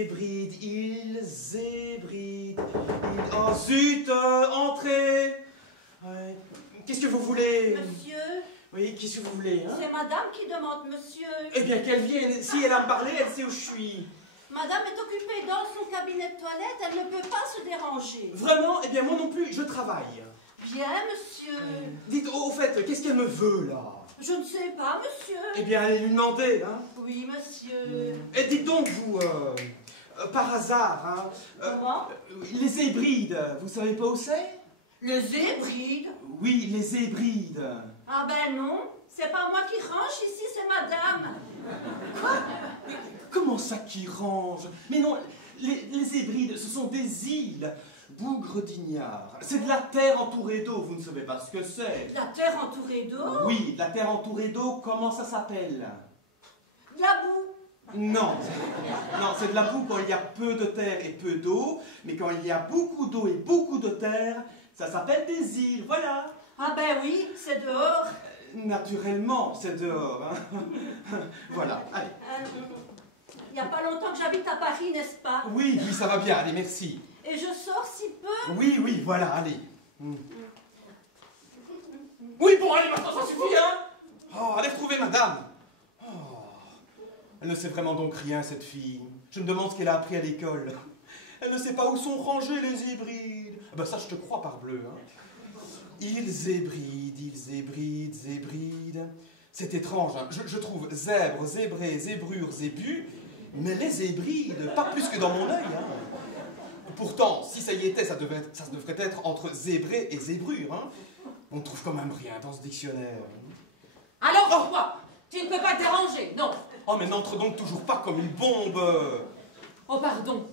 ébrident, Oh zut, entrez. Ouais. Qu'est-ce que vous voulez? Monsieur? Oui, qu'est-ce que vous voulez, hein? C'est madame qui demande monsieur. Eh bien, qu'elle vienne. Si elle a me parlé, elle sait où je suis. Madame est occupée dans son cabinet de toilette, elle ne peut pas se déranger. Vraiment? Eh bien, moi non plus, je travaille. Bien, monsieur. Dites, au fait, qu'est-ce qu'elle me veut, là? Je ne sais pas, monsieur. Eh bien, allez lui demander, hein? Oui, monsieur. Et dites donc, vous, par hasard, hein? Comment? Les Hébrides, vous savez pas où c'est? Les Hébrides? Oui, les Hébrides. Ah ben non, c'est pas moi qui range ici, c'est madame. Quoi? Mais comment ça qui range? Mais non, les Hébrides, ce sont des îles. Bougre d'Ignard. C'est de la terre entourée d'eau, vous ne savez pas ce que c'est. La terre entourée d'eau? Oui, de la terre entourée d'eau, comment ça s'appelle? De la boue. Non, non, c'est de la boue quand il y a peu de terre et peu d'eau, mais quand il y a beaucoup d'eau et beaucoup de terre, ça s'appelle des îles, voilà. Ah ben oui, c'est dehors. Naturellement, c'est dehors. Hein. Voilà, allez. Il n'y a pas longtemps que j'habite à Paris, n'est-ce pas? Oui, oui, ça va bien, allez, merci. Et je sors si peu. Oui, oui, voilà, allez. Oui, bon, allez, maintenant ça suffit, hein. Oh, allez retrouver madame. Oh, elle ne sait vraiment donc rien, cette fille. Je me demande ce qu'elle a appris à l'école. Elle ne sait pas où sont rangés les Hébrides. Ah ben ça, je te crois, parbleu, hein. Ils hébrides. C'est étrange, hein. Je trouve zèbre, zébré, zébrure, zébu, mais les Hébrides, pas plus que dans mon œil, hein. Pourtant, si ça y était, ça devrait être entre zébré et zébrure, hein. On ne trouve quand même rien dans ce dictionnaire. Alors, quoi? Tu ne peux pas te déranger, non? Oh, mais n'entre donc toujours pas comme une bombe. Oh, pardon.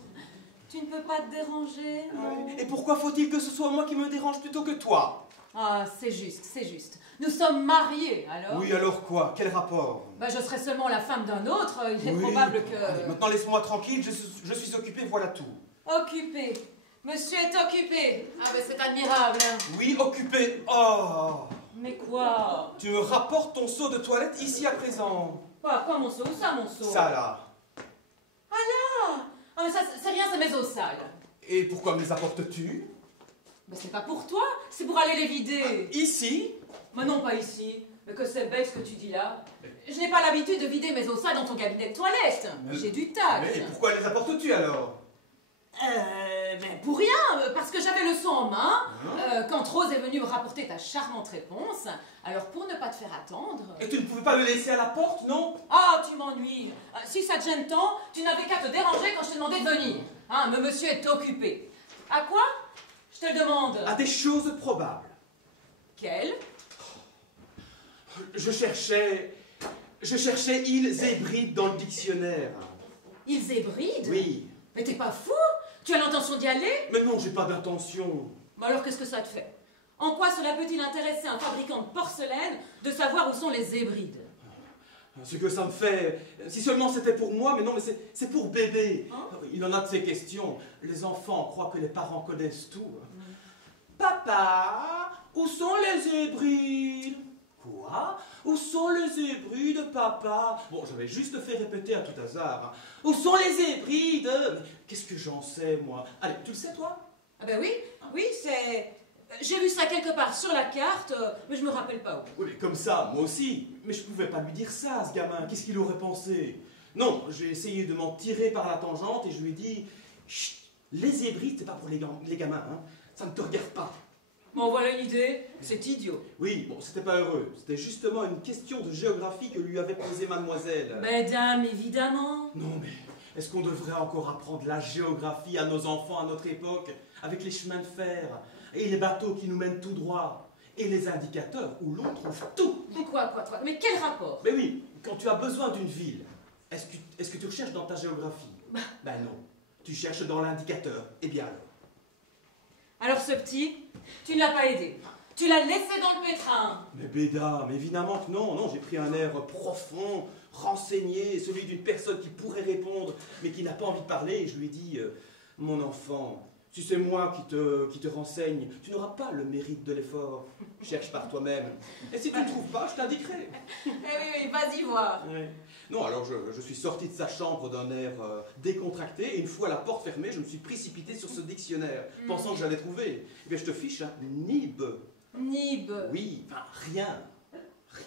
Tu ne peux pas te déranger, non? Et pourquoi faut-il que ce soit moi qui me dérange plutôt que toi? Ah, c'est juste, c'est juste. Nous sommes mariés, alors? Oui, alors quoi? Quel rapport? Bah, je serais seulement la femme d'un autre, il est Oui. probable que... Allez, maintenant, laisse-moi tranquille, je suis occupé, voilà tout. Occupé. Monsieur est occupé. Ah, mais c'est admirable, hein. Oui, occupé. Oh! Mais quoi? Tu me rapportes ton seau de toilette ici à présent. Quoi mon seau? Où ça, mon seau? Ça, là. Ah là! Ah, mais ça, c'est rien, c'est mes eaux sales. Et pourquoi me les apportes-tu? Mais c'est pas pour toi, c'est pour aller les vider. Ici? Mais non, pas ici. Mais que c'est bête ce que tu dis là. Je n'ai pas l'habitude de vider mes eaux sales dans ton cabinet de toilette. J'ai du tact. Mais pourquoi les apportes-tu alors? Ben pour rien, parce que j'avais le seau en main, quand Rose est venue me rapporter ta charmante réponse, alors pour ne pas te faire attendre... Et tu ne pouvais pas le laisser à la porte, non? Ah, tu m'ennuies. Si ça te gêne tant, tu n'avais qu'à te déranger quand je t'ai demandé de venir. Hein, mais monsieur est occupé. À quoi? Je te le demande. À des choses probables. Quelles? Je cherchais îles Hébrides dans le dictionnaire. Ils Hébrides? Oui. Mais t'es pas fou? Tu as l'intention d'y aller? Mais non, j'ai pas d'intention. Mais alors qu'est-ce que ça te fait? En quoi cela peut-il intéresser un fabricant de porcelaine de savoir où sont les Hébrides? Ce que ça me fait, si seulement c'était pour moi, mais non, mais c'est pour bébé. Hein? Il en a de ces questions. Les enfants croient que les parents connaissent tout. Papa, où sont les Hébrides? Quoi? Où sont les Hébrides, papa? Bon, je vais juste fait répéter à tout hasard. Où sont les Hébrides? Qu'est-ce que j'en sais, moi? Allez, tu le sais, toi? Ah ben oui, oui, c'est... J'ai vu ça quelque part sur la carte, mais je me rappelle pas où. Oui, mais comme ça, moi aussi. Mais je pouvais pas lui dire ça, ce gamin. Qu'est-ce qu'il aurait pensé? Non, j'ai essayé de m'en tirer par la tangente et je lui ai dit chut, les Hébrides, c'est pas pour les gamins, hein. Ça ne te regarde pas. Bon, voilà une idée, c'est idiot. Oui, bon, c'était pas heureux. C'était justement une question de géographie que lui avait posée mademoiselle. Mesdames, évidemment. Non, mais est-ce qu'on devrait encore apprendre la géographie à nos enfants à notre époque, avec les chemins de fer et les bateaux qui nous mènent tout droit, et les indicateurs où l'on trouve tout? Mais quoi? Mais quel rapport? Mais oui, quand tu as besoin d'une ville, est-ce que tu recherches dans ta géographie? Ben non, tu cherches dans l'indicateur. Eh bien alors? Alors ce petit, tu ne l'as pas aidé. Tu l'as laissé dans le pétrin. Mais Bédame, évidemment que non, non, j'ai pris un air profond, renseigné, celui d'une personne qui pourrait répondre, mais qui n'a pas envie de parler, et je lui ai dit, mon enfant, Si c'est moi qui te renseigne, tu n'auras pas le mérite de l'effort. Cherche par toi-même. Et si tu ne trouves pas, je t'indiquerai. Eh oui, vas-y voir. Ouais. Non, alors je suis sorti de sa chambre d'un air décontracté, et une fois la porte fermée, je me suis précipité sur ce dictionnaire, pensant que j'allais trouver. Eh bien, je te fiche, hein, Nib. Nib. Oui, enfin, rien.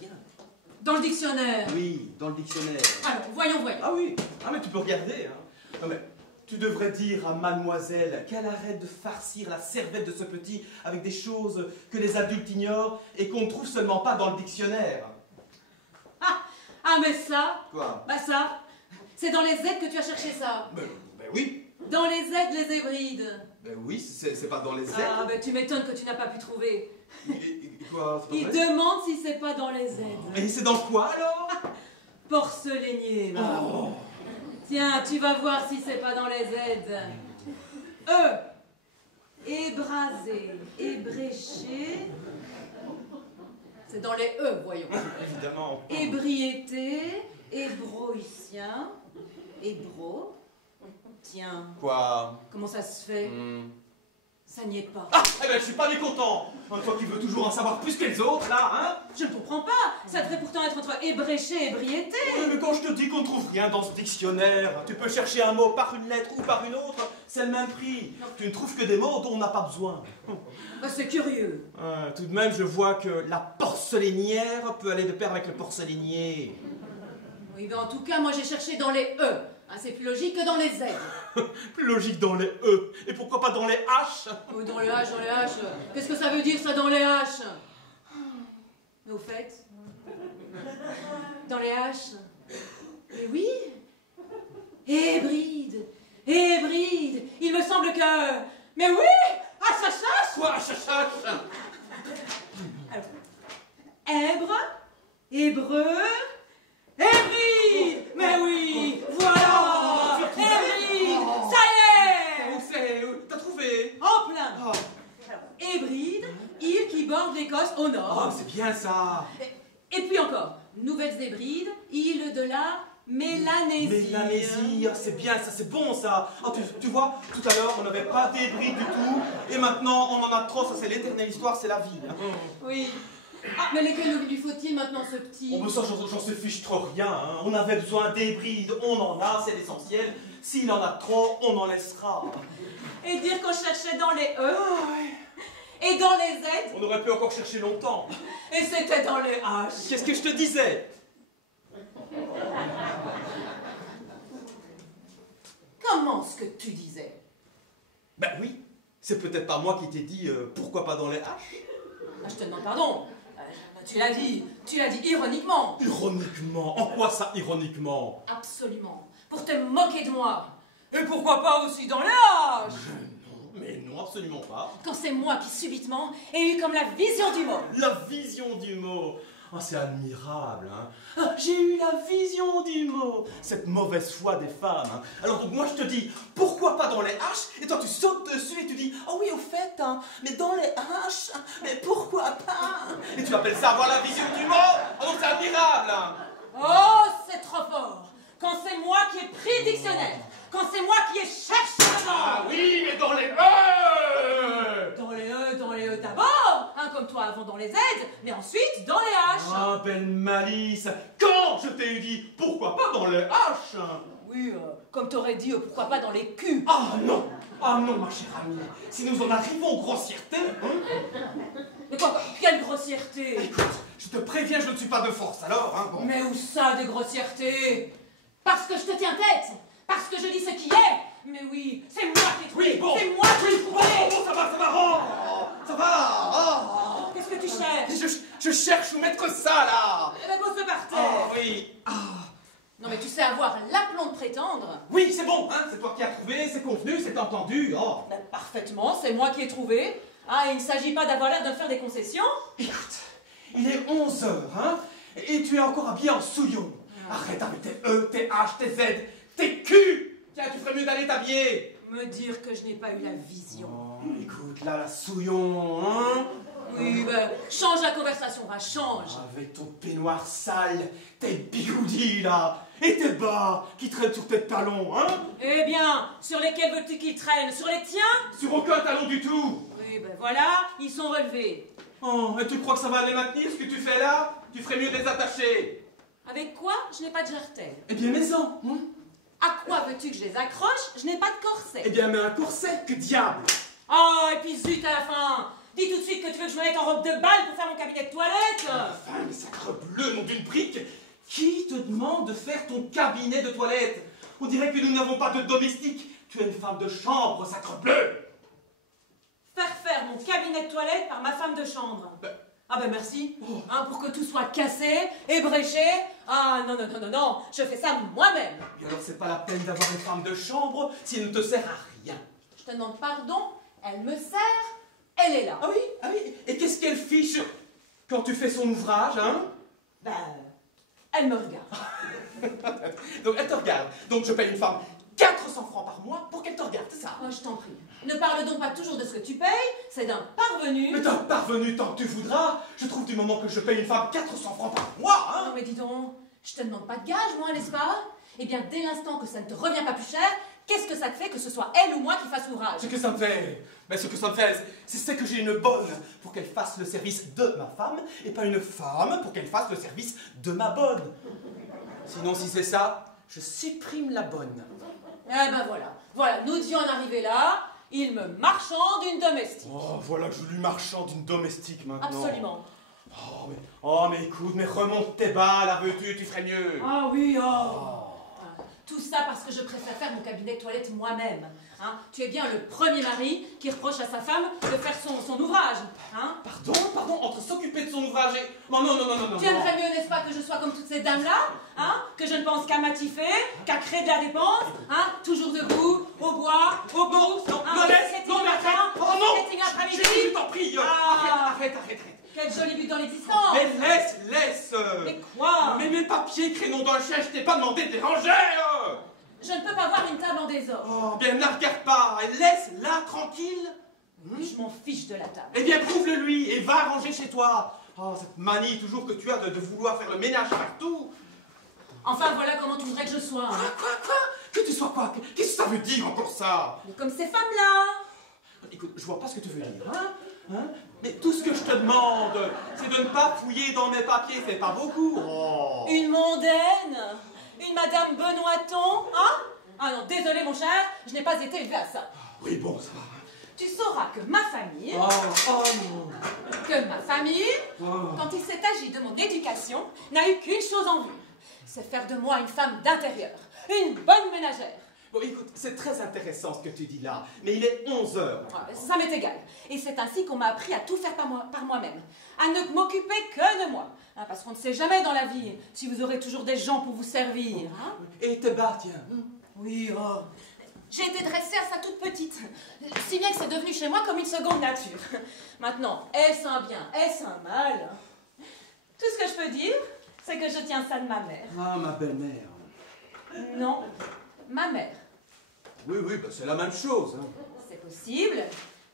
Rien. Dans le dictionnaire. Oui, dans le dictionnaire. Alors, voyons. Ah oui, ah mais tu peux regarder, hein. Non mais, tu devrais dire à mademoiselle qu'elle arrête de farcir la cervelle de ce petit avec des choses que les adultes ignorent et qu'on ne trouve seulement pas dans le dictionnaire. Ah, mais ça. Quoi? Bah ça. C'est dans les Z que tu as cherché ça. Ben oui. Dans les Z, les Hébrides. Ben oui, c'est pas dans les Z. Ah, ben tu m'étonnes que tu n'as pas pu trouver. Quoi? C'est pas Il vrai? demande si c'est pas dans les Z. Et c'est dans quoi alors? Porcelainier, là. Oh. Tiens, tu vas voir si c'est pas dans les Z. Ébrasé, ébréché. C'est dans les E, voyons. Évidemment. Ébriété, ébroïcien, ébro. Tiens, Quoi? comment ça se fait? Ça n'y est pas. Ah, eh ben je suis pas mécontent. Hein, toi qui veux toujours en savoir plus que les autres, là, hein? Je ne comprends pas. Ça devrait pourtant être entre ébréché et ébriété. Oui, mais quand je te dis qu'on ne trouve rien dans ce dictionnaire, tu peux chercher un mot par une lettre ou par une autre, c'est le même prix. Tu ne trouves que des mots dont on n'a pas besoin. Bah, c'est curieux. Tout de même, je vois que la porcelainière peut aller de pair avec le porcelainier. Oui, ben en tout cas, moi j'ai cherché dans les E. Ah, c'est plus logique que dans les Z. Plus logique dans les E. Et pourquoi pas dans les H? Oh, dans les H, dans les H. Qu'est-ce que ça veut dire ça dans les H? Mais au fait, dans les H, mais oui, hybride, il me semble que... Mais oui, HHH. Quoi, HHH? Alors, Èbre, hébreu, hybride. Mais oui, voilà, hybride, ça y est. Où c'est? T'as trouvé? En plein. Oh. Alors, Hébride, île qui borde l'Écosse au nord. Oh, c'est bien ça. Et puis encore, Nouvelles Hébrides, île de la Mélanésie. Mélanésie, c'est bien ça, c'est bon ça. Oh, tu vois, tout à l'heure on n'avait pas d'hybride du tout, et maintenant on en a trop, ça c'est l'éternelle histoire, c'est la vie. Oui. Ah, mais lesquels lui faut-il maintenant ce petit? Oh, mais ça, j'en sais fiche trop rien. Hein. On avait besoin d'hybrides, on en a, c'est l'essentiel. S'il en a trop, on en laissera. Et dire qu'on cherchait dans les E. Et dans les Z. On aurait pu encore chercher longtemps. Et c'était dans les H. Qu'est-ce que je te disais? Comment ce que tu disais? Ben oui, c'est peut-être pas moi qui t'ai dit pourquoi pas dans les H. Ah, je te demande pardon. Tu l'as dit ironiquement. Ironiquement? En quoi ça, ironiquement? Absolument. Pour te moquer de moi. Et pourquoi pas aussi dans les H? Mais non, absolument pas. Quand c'est moi qui subitement ai eu comme la vision du mot. La vision du mot. Oh, c'est admirable, hein. Ah, j'ai eu la vision du mot. Cette mauvaise foi des femmes, hein. Alors donc moi je te dis, pourquoi pas dans les H? Et toi tu sautes dessus et tu dis, oh oui au fait, hein, mais dans les H, mais pourquoi pas? Et tu appelles ça avoir la vision du mot? Oh donc c'est admirable, hein. Oh, c'est trop fort. Quand c'est moi qui ai pris le dictionnaire. Quand c'est moi qui ai cherché dedans. Ah oui, mais dans les E. Dans les E d'abord, hein, comme toi avant dans les Z, mais ensuite dans les H. Ah, belle malice. Quand je t'ai dit, pourquoi pas dans les H? Oui, comme t'aurais dit, pourquoi pas dans les Q. Ah non, ma chère amie. Si nous en arrivons aux grossièretés, Mais quoi, quelle grossièreté. écoute, je te préviens, je ne suis pas de force, alors, hein, bon. Mais où ça, des grossièretés? Parce que je te tiens tête. Parce que je dis ce qui est. Mais oui, c'est moi qui ai trouvé. Oui, bon. C'est moi qui ai trouvé. Bon, ça va, ça va. Oh. Qu'est-ce que tu cherches? Je cherche où mettre ça, là. Eh ben, pose-le par terre. Oh, oui. Non, mais tu sais avoir l'aplomb de prétendre. Oui, c'est bon, hein, c'est toi qui as trouvé, c'est convenu, c'est entendu, oh. Ben, parfaitement, c'est moi qui ai trouvé. Ah, il ne s'agit pas d'avoir l'air de me faire des concessions. Écoute, il est 11 h, hein, et tu es encore habillé en souillon. Arrête avec tes E, tes H, tes Z, tes Q. Tiens, tu ferais mieux d'aller t'habiller. Me dire que je n'ai pas eu la vision. Oh, écoute, là, la souillon, hein. Oui, ben, change la conversation, va, change. Avec ton peignoir sale, tes bigoudis là, et tes bas qui traînent sur tes talons, hein? Eh bien, sur lesquels veux-tu qu'ils traînent? Sur les tiens? Sur aucun talon du tout! Oui, ben voilà, ils sont relevés. Oh, et tu crois que ça va les maintenir, ce que tu fais là? Tu ferais mieux de les attacher. Avec quoi? Je n'ai pas de jartel. Eh bien, mets-en, hein? À quoi veux-tu que je les accroche? Je n'ai pas de corset. Eh bien, mets un corset, que diable! Oh, et puis zut à la fin! Dis tout de suite que tu veux que je me mette en robe de bal pour faire mon cabinet de toilette! Enfin, mais sacrebleu, nom d'une brique! Qui te demande de faire ton cabinet de toilette? On dirait que nous n'avons pas de domestique. Tu es une femme de chambre, sacrebleu! Faire mon cabinet de toilette par ma femme de chambre. Ah ben merci, hein, pour que tout soit cassé, ébréché. Ah non, non, non, non, non, je fais ça moi-même. Et alors c'est pas la peine d'avoir une femme de chambre s'il ne te sert à rien. Je te demande pardon, elle me sert, elle est là. Ah oui, et qu'est-ce qu'elle fiche quand tu fais son ouvrage, hein? Ben, elle me regarde. Donc elle te regarde, donc je paye une femme 400 francs par mois pour qu'elle te regarde, c'est ça? Oh, je t'en prie, ne parle donc pas toujours de ce que tu payes, c'est d'un parvenu. Mais d'un parvenu tant que tu voudras, je trouve du moment que je paye une femme 400 francs par mois, hein? Non mais dis donc, je te demande pas de gage, moi, n'est-ce pas? Eh bien, dès l'instant que ça ne te revient pas plus cher, qu'est-ce que ça te fait que ce soit elle ou moi qui fasse l'ouvrage? Ce que ça me fait, mais ce que ça me fait, c'est que j'ai une bonne pour qu'elle fasse le service de ma femme, et pas une femme pour qu'elle fasse le service de ma bonne. Sinon, si c'est ça, je supprime la bonne. Eh ben voilà, nous devions en arriver là, il me marchande une domestique. Oh, voilà que je lui marchande une domestique maintenant. Absolument. Oh, mais écoute, mais remonte tes bas, là, veux-tu, tu ferais mieux. Ah oui, Tout ça parce que je préfère faire mon cabinet de toilette moi-même. Hein? Tu es bien le premier mari qui reproche à sa femme de faire son ouvrage. Hein? Pardon, entre s'occuper de son ouvrage et... Non, non. Tu aimerais mieux, n'est-ce pas, que je sois comme toutes ces dames-là, hein? Que je ne pense qu'à m'atiffer, qu'à créer de la dépense, hein? Toujours debout, au bois, au bourse, non, après-midi. Je t'en prie, arrête. Quel joli but dans l'existence. Mais laisse. Mais quoi? Mais mes papiers, crénom d'un chien, je t'ai pas demandé de les ranger. Je ne peux pas voir une table en désordre. Oh, bien, ne la regarde pas, et laisse-la tranquille. Je m'en fiche de la table. Eh bien, prouve-le lui, et va ranger chez toi. Oh, cette manie toujours que tu as de vouloir faire le ménage partout. Enfin, voilà comment tu voudrais que je sois. Hein. Quoi? Que tu sois quoi? Qu'est-ce que ça veut dire encore ça? Mais comme ces femmes-là. Écoute, je vois pas ce que tu veux dire, hein? Mais tout ce que je te demande, c'est de ne pas fouiller dans mes papiers, c'est pas beaucoup. Oh. Une mondaine? Une Madame Benoîton? Hein? Ah non, désolé mon cher, je n'ai pas été élevée à ça. Oui, bon, ça va. Tu sauras que ma famille... Oh non. Que ma famille, quand il s'est agi de mon éducation, n'a eu qu'une chose en vue. C'est faire de moi une femme d'intérieur, une bonne ménagère. Bon, écoute, c'est très intéressant ce que tu dis là, mais il est 11 heures. Ça m'est égal. Et c'est ainsi qu'on m'a appris à tout faire par moi-même. À ne m'occuper que de moi. Hein, parce qu'on ne sait jamais dans la vie si vous aurez toujours des gens pour vous servir. Hein. Et tes bas, tiens. Oui, J'ai été dressée à ça toute petite. Si bien que c'est devenu chez moi comme une seconde nature. Maintenant, est-ce un bien, est-ce un mal? Tout ce que je peux dire, c'est que je tiens ça de ma mère. Ah, ma belle-mère. Non, ma mère. Oui, bah, c'est la même chose. Hein. C'est possible,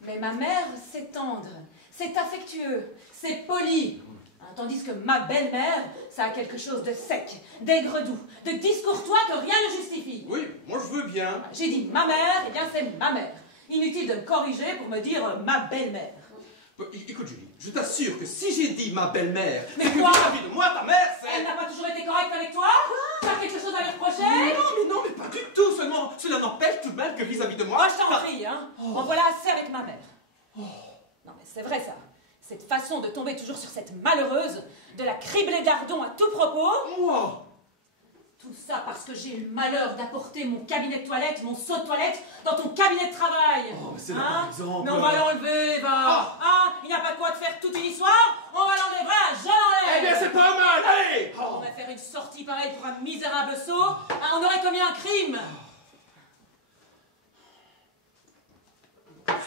mais ma mère, c'est tendre, c'est affectueux, c'est poli. Hein, tandis que ma belle-mère, ça a quelque chose de sec, d'aigre-doux, de discourtois que rien ne justifie. Oui, moi je veux bien. J'ai dit ma mère, eh bien c'est ma mère. Inutile de me corriger pour me dire ma belle-mère. Écoute Julie, je t'assure que si j'ai dit ma belle-mère, mais c'est que quoi? vis-à-vis de moi, ta mère, c'est... Elle n'a pas toujours été correcte avec toi? Tu as quelque chose à lui reprocher? Non, mais pas du tout, seulement cela n'empêche tout de même que vis-à-vis de moi... Moi, je t'en prie, hein. En voilà assez avec ma mère. Non, mais c'est vrai, ça. Cette façon de tomber toujours sur cette malheureuse, de la cribler d'ardon à tout propos. Moi? Tout ça parce que j'ai eu le malheur d'apporter mon cabinet de toilette, mon seau de toilette, dans ton cabinet de travail. Oh, mais c'est par exemple... Mais on va l'enlever, va. Il n'y a pas de quoi te faire toute une histoire. On va l'enlever, voilà, je l'enlève. Eh bien, c'est pas mal, allez. On va faire une sortie pareille pour un misérable sot. On aurait commis un crime.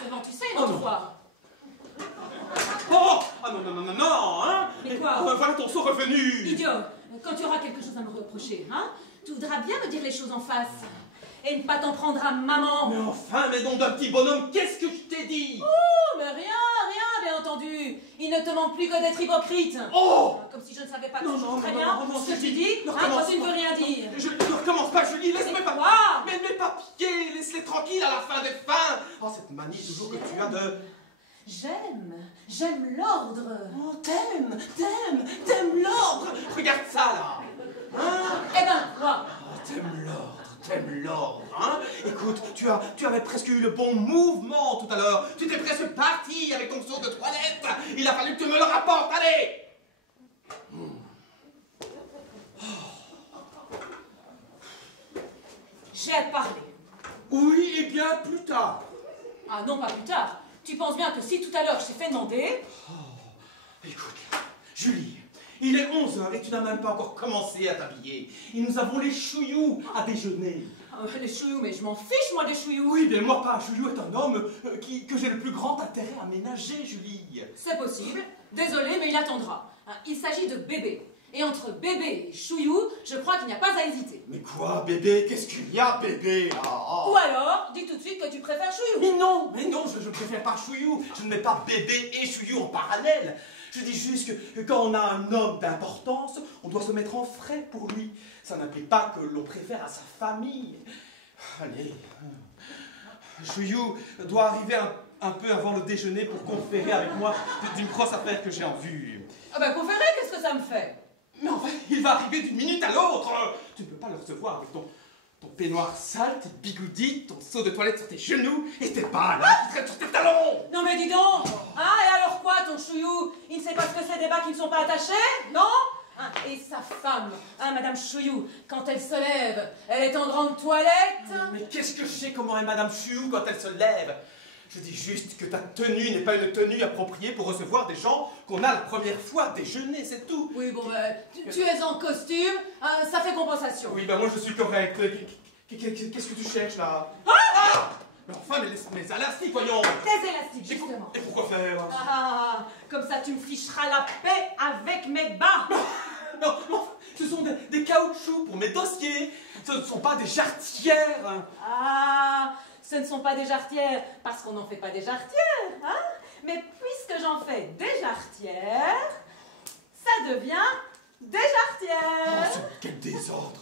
Seulement, tu sais, une autre fois. Non, hein. Mais quoi? Voilà ton seau revenu. Idiot, quand tu auras quelque chose à me reprocher, hein, tu voudras bien me dire les choses en face. Et ne pas t'en prendre à maman. Mais enfin, mais donc d'un petit bonhomme, qu'est-ce que je t'ai dit? Oh, mais rien, bien entendu. Il ne te manque plus que d'être hypocrite. Oh! Comme si je ne savais pas Non, toujours non, très non, bien non, non, ce que tu Julie, dis, ne hein, recommence quand tu ne pas. veux rien dire. Je ne recommence pas, Julie, laisse-moi pas. Quoi? Mais mes papiers, laisse-les tranquilles à la fin des fins. Oh, cette manie toujours que tu as de... J'aime l'ordre. Oh, t'aimes l'ordre. Regarde ça, là. Hein? Eh ben, moi. Oh, t'aimes l'ordre, hein? Écoute, tu avais presque eu le bon mouvement tout à l'heure. Tu étais presque parti avec ton seau de toilette. Il a fallu que tu me le rapportes, allez! J'ai à te parler. Oui, et bien plus tard. Ah non, pas plus tard. Tu penses bien que si tout à l'heure je t'ai fait demander... Écoute, Julie, il est 11h et tu n'as même pas encore commencé à t'habiller. Et nous avons les chouillous à déjeuner. Les chouillous, mais je m'en fiche, moi, des chouillous. Oui, mais moi pas. Chouillou est un homme que j'ai le plus grand intérêt à ménager, Julie. C'est possible. Désolé, mais il attendra. Hein, il s'agit de bébé. Et entre bébé et chouillou, je crois qu'il n'y a pas à hésiter. Mais quoi, bébé? Qu'est-ce qu'il y a, bébé? Ou alors, dis tout de suite que tu préfères chouillou. Mais non, je préfère pas Chouillou. Je ne mets pas bébé et Chouillou en parallèle. Je dis juste que quand on a un homme d'importance, on doit se mettre en frais pour lui. Ça n'implique pas que l'on préfère à sa famille. Allez. Chouillou doit arriver un peu avant le déjeuner pour conférer avec moi d'une grosse affaire que j'ai en vue. Ah ben, conférer, qu'est-ce que ça me fait? Mais enfin, il va arriver d'une minute à l'autre. Tu ne peux pas le recevoir avec ton peignoir sale, tes bigoudis, ton seau de toilette sur tes genoux et tes bas là qui traînent sur tes talons. Non mais dis donc. Ah, et alors quoi, ton chouillou? Il ne sait pas ce que c'est des bas qui ne sont pas attachés? Non? Hein, et sa femme, hein, Madame Chouillou, quand elle se lève, elle est en grande toilette. Mais qu'est-ce que je sais comment est Madame Chouillou quand elle se lève? Je dis juste que ta tenue n'est pas une tenue appropriée pour recevoir des gens qu'on a la première fois déjeuner, c'est tout. Oui, bon, tu es en costume, hein, ça fait compensation. Oui, ben moi je suis correct. Qu'est-ce que tu cherches là? Mais enfin, mais laisse mes élastiques, voyons. Des élastiques, justement. Et pourquoi faire? Ah, comme ça tu me ficheras la paix avec mes bas. Non, ce sont des caoutchoucs pour mes dossiers. Ce ne sont pas des jarretières. Ah, ce ne sont pas des jarretières parce qu'on n'en fait pas des jarretières, hein? Mais puisque j'en fais des jarretières, ça devient des jarretières. Oh, quel désordre.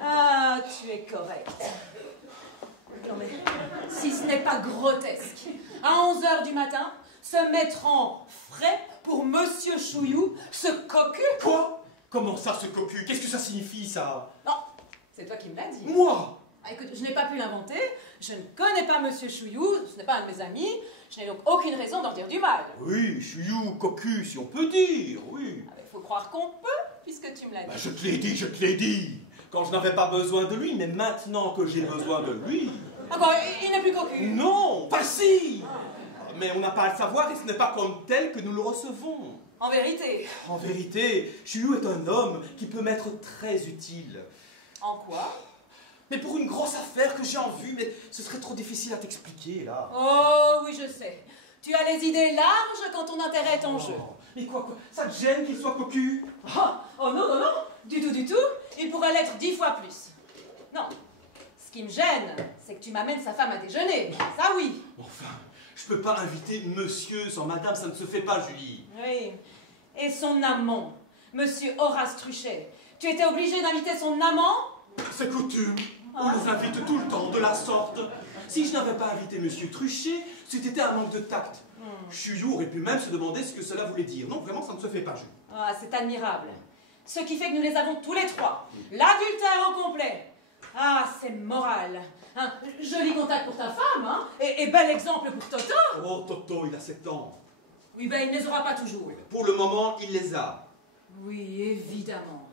Ah, tu es correct. Non mais, si ce n'est pas grotesque, à 11h du matin, se mettre en frais pour Monsieur Chouillou, ce cocu. Quoi? Comment ça, ce cocu? Qu'est-ce que ça signifie, ça? Non, c'est toi qui me l'as dit. Moi? Ah, écoute, je n'ai pas pu l'inventer, je ne connais pas Monsieur Chouillou, ce n'est pas un de mes amis, je n'ai donc aucune raison d'en dire du mal. Oui, Chouillou, cocu, si on peut dire, oui. Ah, il faut croire qu'on peut, puisque tu me l'as dit. Ben, je te l'ai dit. Quand je n'avais pas besoin de lui, mais maintenant que j'ai besoin de lui... Ah quoi, il n'est plus cocu? Non, pas si. Mais on n'a pas à le savoir et ce n'est pas comme tel que nous le recevons. En vérité. En vérité, Chouillou est un homme qui peut m'être très utile. En quoi? Mais pour une grosse affaire que j'ai en vue, mais ce serait trop difficile à t'expliquer, là. Oh, oui, je sais. Tu as les idées larges quand ton intérêt est en jeu. Mais quoi, ça te gêne qu'il soit cocu? Oh non, non, non, du tout. Il pourrait l'être 10 fois plus. Non. Ce qui me gêne, c'est que tu m'amènes sa femme à déjeuner. Ça, oui. Enfin, je peux pas inviter monsieur sans madame, ça ne se fait pas, Julie. Oui. Et son amant, Monsieur Horace Truchet. Tu étais obligé d'inviter son amant? C'est coutume. On les invite tout le temps, de la sorte. Si je n'avais pas invité monsieur Truchet, c'était un manque de tact. Chouillou aurait pu même se demander ce que cela voulait dire. Non, vraiment, ça ne se fait pas, Julie. Ah, c'est admirable. Ce qui fait que nous les avons tous les trois. L'adultère au complet. Ah, c'est moral. Hein, joli contact pour ta femme, hein, et bel exemple pour Toto. Oh, Toto, il a 7 ans. Oui, ben il ne les aura pas toujours. Pour le moment, il les a. Oui, évidemment.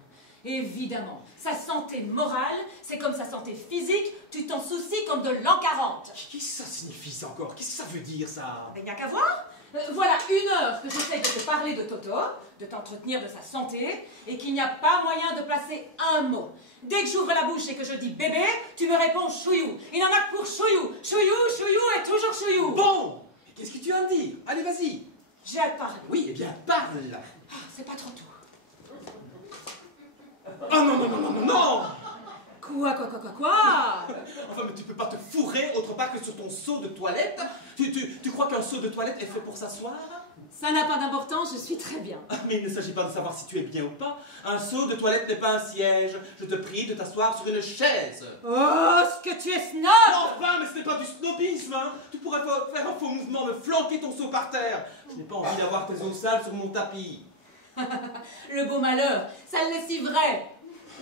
Évidemment. Sa santé morale, c'est comme sa santé physique, tu t'en soucies comme de l'an 40. Qu'est-ce que ça signifie, ça, encore? Qu'est-ce que ça veut dire, ça? Il n'y a qu'à voir. Voilà 1 heure que j'essaie de te parler de Toto, de t'entretenir de sa santé, et qu'il n'y a pas moyen de placer un mot. Dès que j'ouvre la bouche et que je dis bébé, tu me réponds chouillou. Il n'en a que pour chouillou. Chouillou et toujours chouillou. Bon! Mais qu'est-ce que tu as à dire? Allez, vas-y. J'ai à te parler. Oui, eh bien, parle. Ah, c'est pas trop tôt. Ah non! Quoi? Enfin, mais tu peux pas te fourrer autre part que sur ton seau de toilette. Tu crois qu'un seau de toilette est fait pour s'asseoir? Ça n'a pas d'importance, je suis très bien. Mais il ne s'agit pas de savoir si tu es bien ou pas. Un seau de toilette n'est pas un siège. Je te prie de t'asseoir sur une chaise. Oh, ce que tu es snob! Enfin, mais ce n'est pas du snobisme, hein. Tu pourrais faire un faux mouvement, me flanquer ton seau par terre. Je n'ai pas envie d'avoir tes os sales sur mon tapis. Le beau malheur, ça l'est si vrai.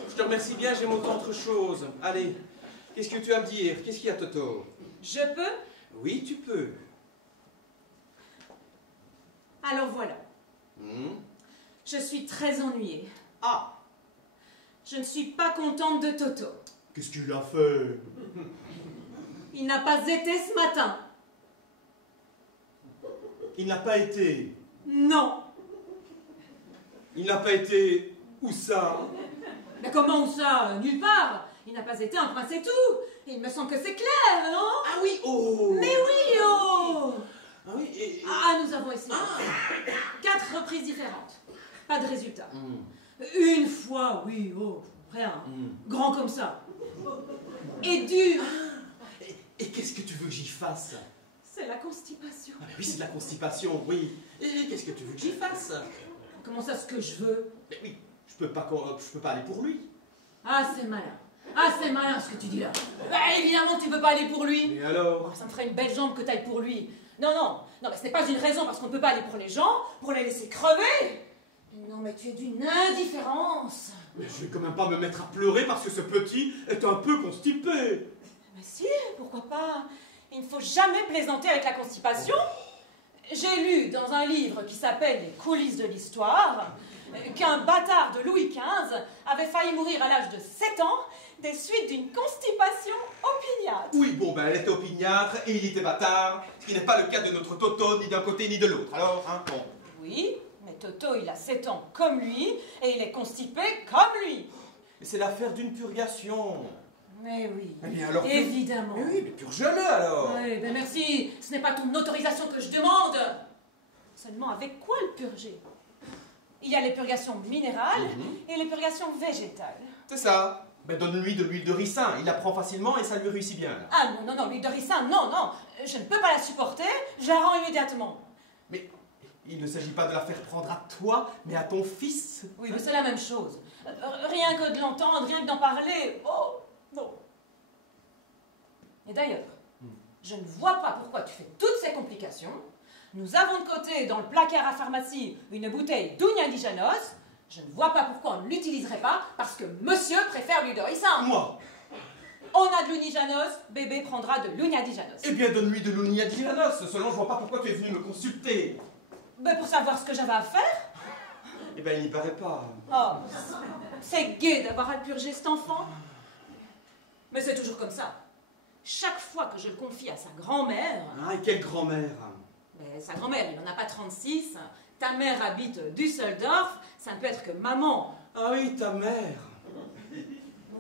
Je te remercie bien, j'aime autant autre chose. Allez, qu'est-ce que tu as à me dire? Qu'est-ce qu'il y a, Toto? Je peux? Oui, tu peux. Alors voilà. Je suis très ennuyée. Ah! Je ne suis pas contente de Toto. Qu'est-ce qu'il a fait? Il n'a pas été ce matin. Il n'a pas été. Non. Il n'a pas été. Où ça? Mais comment où ça? Nulle part. Il n'a pas été un prince et tout. Il me semble que c'est clair, non? Ah oui, oh! Mais oui, oh! Ah oui, et... Ah, nous avons essayé. 4 reprises différentes. Pas de résultat. Une fois, oui, oh, rien. Grand comme ça. Et dur. Et qu'est-ce que tu veux que j'y fasse? C'est la constipation. Ah, mais oui, c'est de la constipation, oui. Et qu'est-ce que tu veux que j'y fasse? Comment ça, ce que je veux? Mais oui, je peux pas aller pour lui. Ah, c'est malin. Ah, c'est malin ce que tu dis là. Bah, évidemment, tu peux pas aller pour lui. Et alors? Oh, ça me ferait une belle jambe que t'ailles pour lui. Non, non, non, mais ce n'est pas une raison parce qu'on ne peut pas aller pour les gens, pour les laisser crever. Non, mais tu es d'une indifférence. Mais je vais quand même pas me mettre à pleurer parce que ce petit est un peu constipé. Mais si, pourquoi pas? Il ne faut jamais plaisanter avec la constipation. J'ai lu dans un livre qui s'appelle Les coulisses de l'histoire qu'un bâtard de Louis XV avait failli mourir à l'âge de 7 ans des suites d'une constipation opiniâtre. Oui, bon, ben elle était opiniâtre et il était bâtard, ce qui n'est pas le cas de notre Toto, ni d'un côté ni de l'autre. Alors, hein, bon. Oui, mais Toto, il a 7 ans comme lui et il est constipé comme lui. Mais c'est l'affaire d'une purgation. Mais oui, Eh bien, alors, évidemment. Mais oui, mais purge-le alors. Oui, ben merci, ce n'est pas ton autorisation que je demande. Seulement, avec quoi le purger? Il y a les purgations minérales et les purgations végétales. C'est ça. Ben donne-lui de l'huile de ricin, il la prend facilement et ça lui réussit bien. Là. Ah non, non, non, l'huile de ricin, non, non, je ne peux pas la supporter, je la rends immédiatement. Mais il ne s'agit pas de la faire prendre à toi, mais à ton fils. Oui, mais c'est la même chose. Rien que de l'entendre, rien que d'en parler, oh, non. Et d'ailleurs, je ne vois pas pourquoi tu fais toutes ces complications. Nous avons de côté, dans le placard à pharmacie, une bouteille d'Ougna di Janos. Je ne vois pas pourquoi on ne l'utiliserait pas, parce que monsieur préfère l'huile de ricin. Moi. On a de l'Ougna Janos, bébé prendra de l'Ougna di Janos. Eh bien, donne-lui de l'Ougna di Janos, seulement je vois pas pourquoi tu es venu me consulter. Ben pour savoir ce que j'avais à faire. Eh bien, il n'y paraît pas. Oh, c'est gai d'avoir à purger cet enfant. Mais c'est toujours comme ça. Chaque fois que je le confie à sa grand-mère... Ah, et quelle grand-mère? Mais sa grand-mère, il n'en a pas 36. Ta mère habite Düsseldorf. Ça ne peut être que maman. Ah oui, ta mère.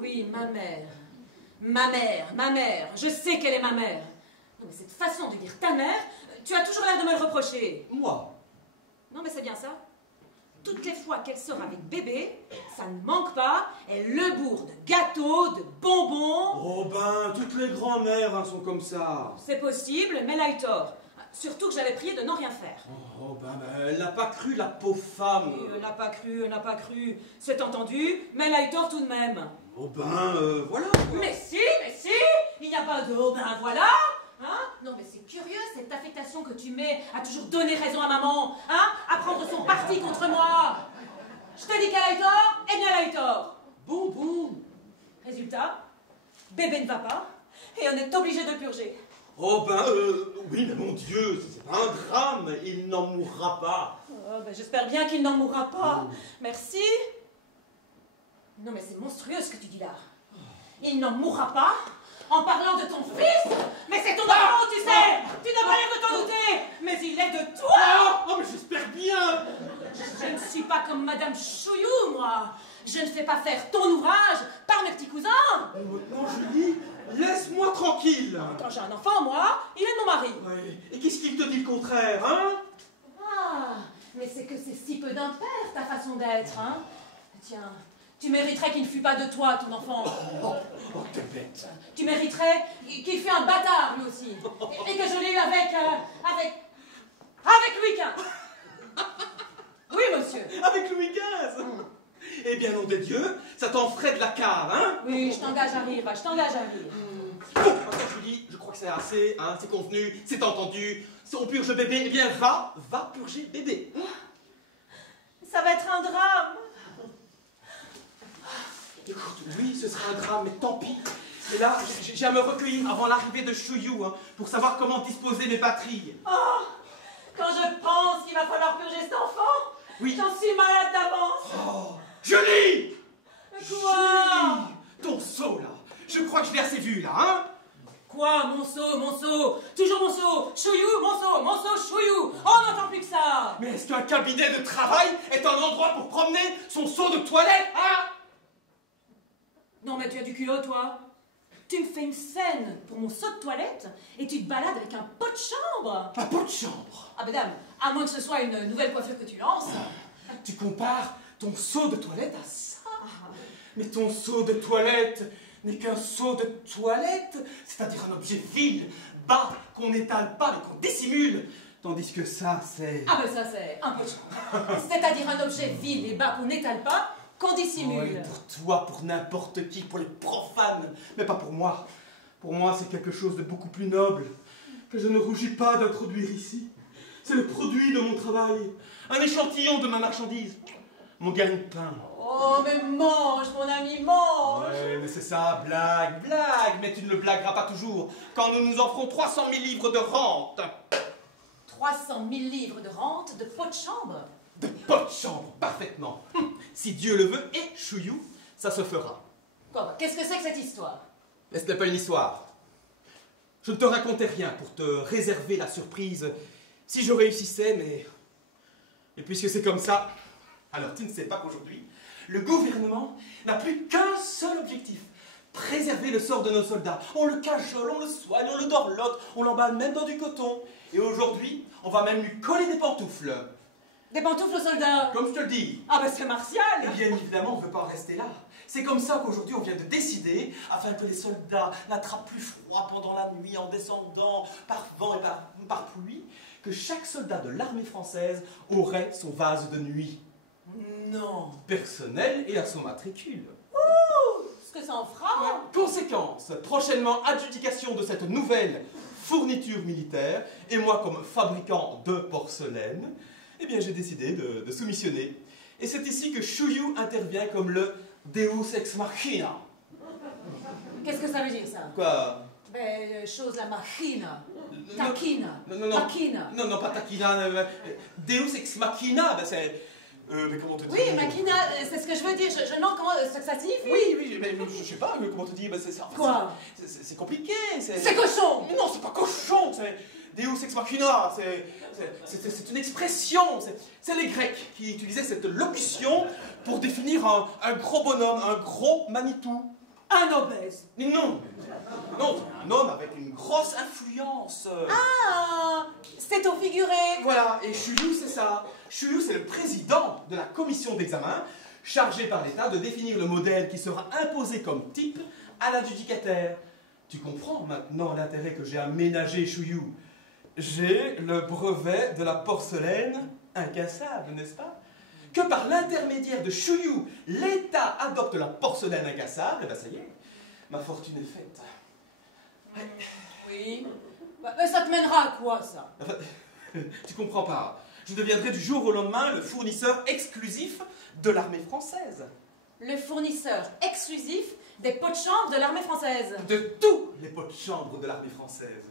Oui, ma mère. Ma mère, ma mère. Je sais qu'elle est ma mère. Non, mais cette façon de dire ta mère, tu as toujours l'air de me le reprocher. Moi? Non, mais c'est bien ça. Toutes les fois qu'elle sort avec bébé, ça ne manque pas, elle le bourre de gâteaux, de bonbons. Oh ben, toutes les grand-mères hein, sont comme ça. C'est possible, mais elle a eu tort. Surtout que j'avais prié de n'en rien faire. Oh ben, elle n'a pas cru, la pauvre femme. Oui, elle n'a pas cru, elle n'a pas cru. C'est entendu, mais elle a eu tort tout de même. Oh ben, voilà. Mais si, il n'y a pas de oh ben voilà. Hein? Non mais c'est curieux cette affectation que tu mets à toujours donner raison à maman, hein? À prendre son parti contre moi. Je te dis qu'elle a eu tort, eh bien elle a eu tort. Bon. Résultat, bébé ne va pas et on est obligé de le purger. Oh ben, oui, mais mon Dieu, c'est pas un drame, il n'en mourra pas. Oh, ben, j'espère bien qu'il n'en mourra pas. Merci. Non mais c'est monstrueux ce que tu dis là. Il n'en mourra pas en parlant de ton fils. Mais c'est ton enfant, tu sais. Tu n'as pas l'air de t'en douter. Mais il est de toi. Oh, mais j'espère bien. Je ne suis pas comme Madame Chouillou, moi. Je ne fais pas faire ton ouvrage par mes petits cousins. Maintenant, Julie, laisse-moi tranquille. Quand j'ai un enfant, moi, il est mon mari. Ouais. Et qu'est-ce qu'il te dit le contraire, hein? Ah, mais c'est que c'est si peu d'impair, ta façon d'être, hein. Tiens, tu mériterais qu'il ne fût pas de toi, ton enfant. Oh, t'es bête. Tu mériterais qu'il fût un bâtard, lui aussi. Et que je l'ai eu avec Louis XV. monsieur. Avec Louis XV. Eh bien, nom de Dieu, ça t'en ferait de la cave, hein? Oui, je t'engage à rire, je t'engage à rire. Maintenant, Julie, je crois que c'est assez, hein, c'est convenu, c'est entendu. Si on purge bébé, eh bien, va purger bébé. Ça va être un drame. Écoute, oui, ce sera un drame, mais tant pis. Et là, j'ai à me recueillir avant l'arrivée de Chouyou, hein, pour savoir comment disposer mes batteries. Oh, quand je pense qu'il va falloir purger cet enfant, Oui. j'en suis malade d'avance. Oh, Julie! Quoi? Julie, ton seau, là, je crois que je l'ai assez vu, là, hein? Quoi, mon seau, toujours mon seau, Chouyou, mon seau, Chouyou, on n'entend plus que ça. Mais est-ce qu'un cabinet de travail est un endroit pour promener son seau de toilette, hein? Non mais tu as du culot, toi. Tu me fais une scène pour mon seau de toilette et tu te balades avec un pot de chambre. Un pot de chambre. Ah madame, à moins que ce soit une nouvelle coiffure que tu lances. Tu compares ton seau de toilette à ça? Mais ton seau de toilette n'est qu'un seau de toilette, c'est-à-dire un objet vil, bas, qu'on n'étale pas mais qu'on dissimule. Tandis que ça, c'est... Ah ben ça c'est un pot de chambre. C'est-à-dire un objet vil et bas qu'on n'étale pas, qu'on dissimule. Oui, pour toi, pour n'importe qui, pour les profanes, mais pas pour moi. Pour moi, c'est quelque chose de beaucoup plus noble, que je ne rougis pas d'introduire ici. C'est le produit de mon travail, un échantillon de ma marchandise, mon gagne-pain. Oh mais mange mon ami, mange. Ouais, mais c'est ça, blague, mais tu ne le blagueras pas toujours, quand nous nous offrons 300 000 livres de rente. 300 000 livres de rente de pot de chambre. De pot de chambre, parfaitement. Si Dieu le veut, et Chouyou, ça se fera. Quoi, qu'est-ce que c'est que cette histoire? Mais ce n'est pas une histoire. Je ne te racontais rien pour te réserver la surprise si je réussissais, mais... Et puisque c'est comme ça, alors tu ne sais pas qu'aujourd'hui, le gouvernement n'a plus qu'un seul objectif. Préserver le sort de nos soldats. On le cajole, on le soigne, on le dorlote, on l'emballe même dans du coton. Et aujourd'hui, on va même lui coller des pantoufles. Des pantoufles aux soldats. Comme je te le dis. Ah ben c'est martial. Et bien évidemment, on ne veut pas en rester là. C'est comme ça qu'aujourd'hui, on vient de décider, afin que les soldats n'attrapent plus froid pendant la nuit en descendant par vent et par pluie, que chaque soldat de l'armée française aurait son vase de nuit. Non. Personnel et à son matricule. Ouh, ce que ça en fera. Conséquence, prochainement adjudication de cette nouvelle fourniture militaire, et moi comme fabricant de porcelaine, eh bien j'ai décidé de soumissionner. Et c'est ici que Chouyou intervient comme le Deus ex machina. Qu'est-ce que ça veut dire ça? Quoi? Ben, chose la machina. Taquina. Non. Taquina. Non, pas taquina. Deus ex machina, ben c'est... mais comment te dire? Oui, machina, c'est ce que je veux dire. Je demande comment ce que ça signifie. Oui, mais je sais pas, comment te dire? Ben, en fait, Quoi? C'est compliqué. C'est cochon. Mais non, c'est pas cochon. C'est Deus ex machina. C'est une expression. C'est les Grecs qui utilisaient cette locution pour définir un gros bonhomme, un gros Manitou. Un obèse. Mais non, un homme avec une grosse influence. Ah, c'est au figuré. Voilà, et Chouyou, c'est ça. Chouyou, c'est le président de la commission d'examen, chargé par l'État de définir le modèle qui sera imposé comme type à l'adjudicataire. Tu comprends maintenant l'intérêt que j'ai à ménager Chouyou. J'ai le brevet de la porcelaine incassable, n'est-ce pas? Que par l'intermédiaire de Chouyou, l'État adopte la porcelaine incassable, ben ça y est, ma fortune est faite. Ouais. Oui. Mais ça te mènera à quoi, ça? Enfin, tu comprends pas. Je deviendrai du jour au lendemain le fournisseur exclusif de l'armée française. Le fournisseur exclusif des pots de chambre de l'armée française. De tous les pots de chambre de l'armée française.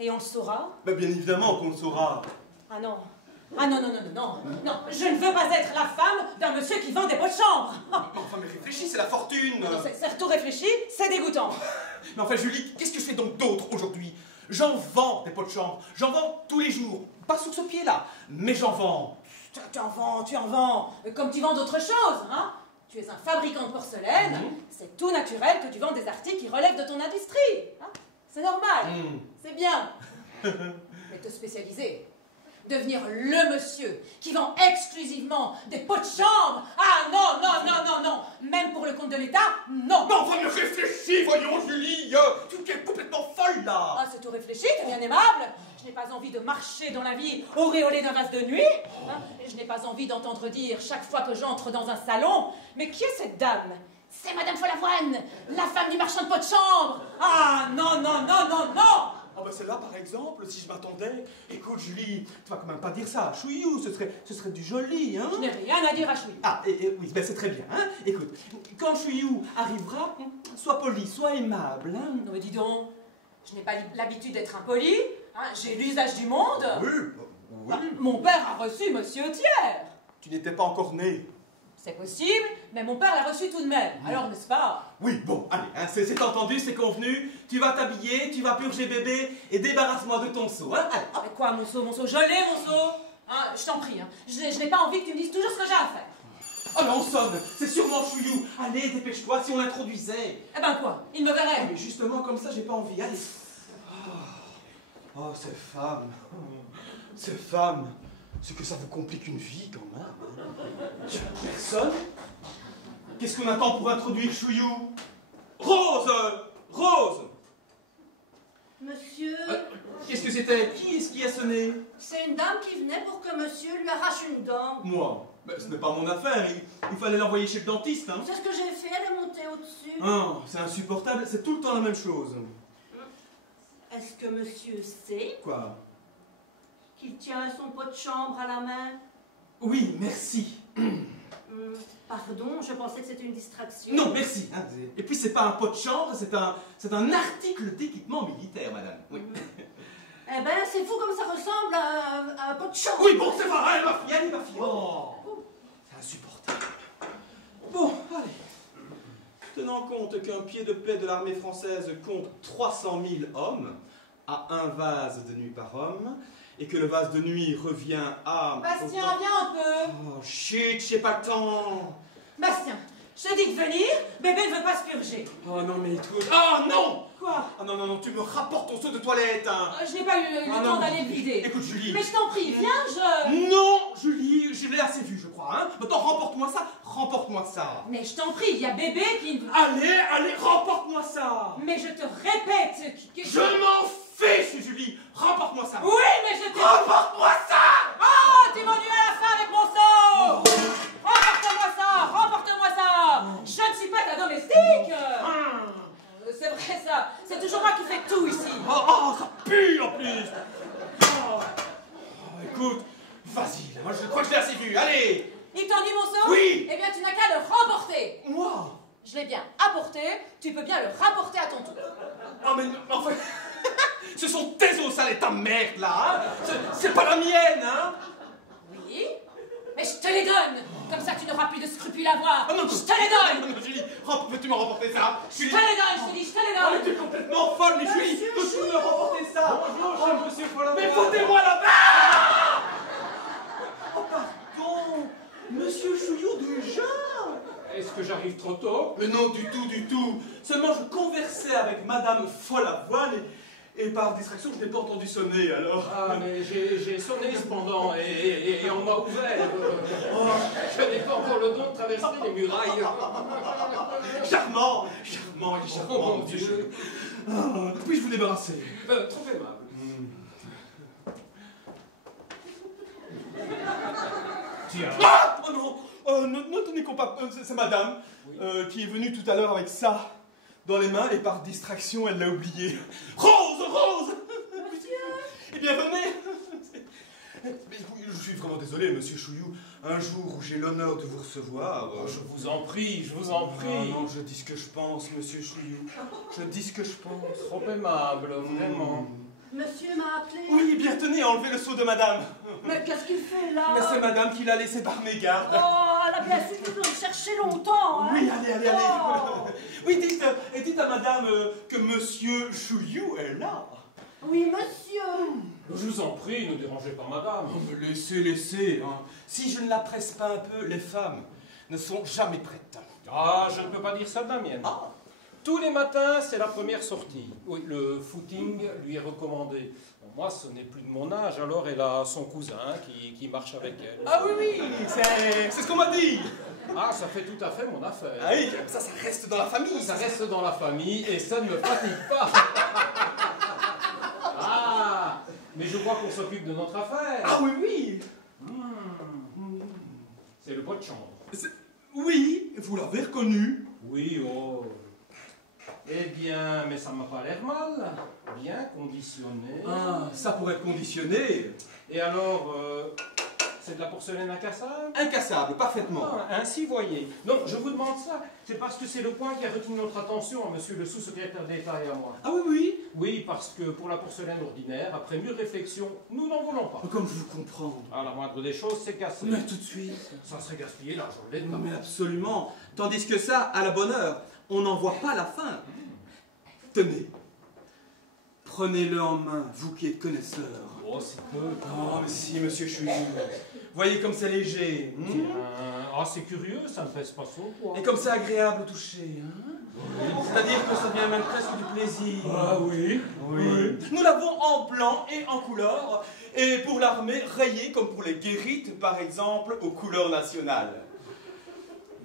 Et on le saura? Ben bien évidemment qu'on le saura. Ah non. Ah non, je ne veux pas être la femme d'un monsieur qui vend des pots de chambre. Enfin, mais réfléchis, c'est la fortune. C'est tout réfléchi, c'est dégoûtant. Mais enfin, Julie, qu'est-ce que je fais donc d'autre aujourd'hui? J'en vends des pots de chambre, j'en vends tous les jours. Pas sur ce pied-là, mais j'en vends. Tu en vends. Comme tu vends d'autres choses, hein? Tu es un fabricant de porcelaine, c'est tout naturel que tu vends des articles qui relèvent de ton industrie. Hein? C'est normal, c'est bien. Mais te spécialiser, devenir le monsieur qui vend exclusivement des pots de chambre. Ah non. Même pour le compte de l'État, non. Mais enfin, mais réfléchis, voyons, Julie. Tu es complètement folle, là. Ah, c'est tout réfléchi, t'es bien aimable. Je n'ai pas envie de marcher dans la vie auréolée d'un vase de nuit. Hein. Je n'ai pas envie d'entendre dire chaque fois que j'entre dans un salon, mais qui est cette dame? C'est Madame Follavoine, la femme du marchand de pots de chambre. Ah non, non, non, non, non. Ah bah celle-là, par exemple, si je m'attendais... Écoute, Julie, tu vas quand même pas dire ça à Chouillou, ce serait du joli, hein? Je n'ai rien à dire à Chouillou. Ah, oui, ben c'est très bien, hein? Écoute, quand Chouillou arrivera, sois poli, sois aimable, hein? Non mais dis donc, je n'ai pas l'habitude d'être impoli, hein, j'ai l'usage du monde. Oui, oui. Ah, mon père a reçu Monsieur Thiers. Tu n'étais pas encore né. C'est possible, mais mon père l'a reçu tout de même, alors n'est-ce pas? Oui, bon, allez, hein, c'est entendu, c'est convenu. Tu vas t'habiller, tu vas purger bébé et débarrasse-moi de ton seau, hein? Allez, hop. Mais quoi, mon seau, je l'ai, mon seau. Hein, je t'en prie, hein, je n'ai pas envie que tu me dises toujours ce que j'ai à faire. Oh mais on sonne, c'est sûrement Chouillou. Allez, dépêche-toi, si on l'introduisait. Eh ben quoi, il me verrait. Mais justement, comme ça, j'ai pas envie, allez. Oh, ces femmes. Ces femmes. C'est que ça vous complique une vie, quand même. Personne? Qu'est-ce qu'on attend pour introduire Chouillou? Rose! Rose! Monsieur, Qu'est-ce que c'était? Qui est-ce qui a sonné? c'est une dame qui venait pour que monsieur lui arrache une dent. Moi? Ben, ce n'est pas mon affaire, il fallait l'envoyer chez le dentiste, hein? C'est ce que j'ai fait, elle est montée au-dessus. Ah, c'est insupportable, c'est tout le temps la même chose. Est-ce que monsieur sait Quoi? qu'il tient son pot de chambre à la main? Oui, merci. Pardon, je pensais que c'était une distraction. Non, merci. Hein. Et puis, c'est pas un pot de chambre, c'est un article d'équipement militaire, madame. Oui. Eh ben, c'est fou comme ça ressemble à un pot de chambre. Oui, bon, c'est vrai, allez, ma fille, allez, ma fille. Oh, c'est insupportable. Bon, allez. Tenant compte qu'un pied de paix de l'armée française compte 300 000 hommes, à un vase de nuit par homme, et que le vase de nuit revient à... Bastien, viens un peu. Oh, chut, j'ai pas le temps. Bastien, je te dis de venir, bébé ne veut pas se purger. Oh non, mais écoute... Ah non! Quoi? Ah non, non, non, tu me rapportes ton seau de toilette, hein. Je n'ai pas eu le temps d'aller le vider. Écoute, Julie... Mais je t'en prie, viens, je... Non, Julie, je l'ai assez vu, je crois, hein. Maintenant, remporte-moi ça, remporte-moi ça. Mais je t'en prie, il y a bébé qui... Allez, allez, remporte-moi ça. Mais je te répète que... Je m'en fiche, Julie. Remporte-moi ça. Oui, mais je te... Remporte-moi ça. Oh, tu m'ennuies à la fin avec mon seau. Remporte-moi ça, remporte-moi ça. Je ne suis pas ta domestique. C'est vrai ça, c'est toujours moi qui fais tout ici. Oh, ça pue en plus. Oh, écoute, vas-y, là, moi je crois que je l'ai assez vu, allez. Il t'ennuie mon seau? Oui. Eh bien, tu n'as qu'à le remporter. Moi? Je l'ai bien apporté, tu peux bien le rapporter à ton tour. Non mais, enfin, ce sont tes os, ça, ta merde, là, hein. C'est pas la mienne, hein. Oui, mais je te les donne. Comme ça, tu n'auras plus de scrupules à voir. Oh, non, Je te les donne. Non, Julie, peux-tu me remporter ça? Je te les donne, je te dis, je te les Oh, mais donne. tu es complètement folle, mais Julie, peux-tu me remporter ça? Bonjour, cher monsieur Follavoine. Mais foutez-moi là-bas! Oh, pardon! Monsieur Chouillou, déjà? Est-ce que j'arrive trop tôt? Mais non, du tout, du tout. Seulement, je conversais avec Madame Follavoine et par distraction, je n'ai pas entendu sonner, alors... Ah, mais j'ai sonné cependant et on m'a ouvert. Je n'ai pas encore le don de traverser les murailles. Charmant, charmant, charmant, Oh, mon monsieur Dieu. Chouillou. Ah, puis-je vous débarrasser? Trop aimable. Tiens. Ah! Oh non! Ne tenez compte pas, c'est madame qui est venue tout à l'heure avec ça dans les mains et par distraction elle l'a oublié. Rose! Rose! Monsieur! Eh bien venez! Mais je suis vraiment désolé, monsieur Chouillou. Un jour où j'ai l'honneur de vous recevoir... Oh, je vous en prie, je vous en prie. Non, je dis ce que je pense, monsieur Chouillou. Je dis ce que je pense. Trop aimable, vraiment. Monsieur m'a appelé. Oui, bien tenez, enlevez le seau de madame. Mais qu'est-ce qu'il fait là? Mais c'est madame qui l'a laissé par mégarde. Oh, elle a bien su de le chercher longtemps, hein. Oui, allez, allez, allez. Oh. Oui, dites à madame que monsieur Chouillou est là. Oui, monsieur. Je vous en prie, ne dérangez pas madame. Oh, mais laissez, hein. Si je ne la presse pas un peu, les femmes ne sont jamais prêtes. Ah, je ne peux pas dire ça de la mienne. Ah. Tous les matins, c'est la première sortie. Oui, le footing lui est recommandé. Bon, moi, ce n'est plus de mon âge, alors elle a son cousin qui marche avec elle. Ah oui, oui, c'est ce qu'on m'a dit. Ah, ça fait tout à fait mon affaire. Ah oui, ça reste dans la famille. Ça reste dans la famille et ça ne me fatigue pas. Ah, Mais je crois qu'on s'occupe de notre affaire. Ah oui, oui. C'est le pot de chambre. Oui, vous l'avez reconnu. Oui, oh. Eh bien, mais ça m'a pas l'air mal. Bien conditionné. Ah, ça pourrait être conditionné. Et alors, c'est de la porcelaine incassable? Incassable, parfaitement. Ah, ainsi, voyez. Non, je vous demande ça. C'est parce que c'est le point qui a retenu notre attention, à monsieur le sous-secrétaire d'État et à moi. Ah oui, oui. Oui, parce que pour la porcelaine ordinaire, après mûre réflexion, nous n'en voulons pas. Comme vous comprendre. Ah, la moindre des choses, c'est cassé. Mais tout de suite. Ça serait gaspiller l'argent de l'État. Non mais absolument. Tandis que ça, à la bonne heure, on n'en voit pas la fin. Tenez. Prenez-le en main, vous qui êtes connaisseur. Oh, c'est peu. Oh, mais si, monsieur Chouillou. Voyez comme c'est léger. Ah, c'est curieux, ça ne pèse pas son poids. Et comme c'est agréable au toucher. C'est-à-dire que ça devient même presque du plaisir. Ah oui. Oui. Nous l'avons en blanc et en couleur. Et pour l'armée, rayé comme pour les guérites, par exemple, aux couleurs nationales.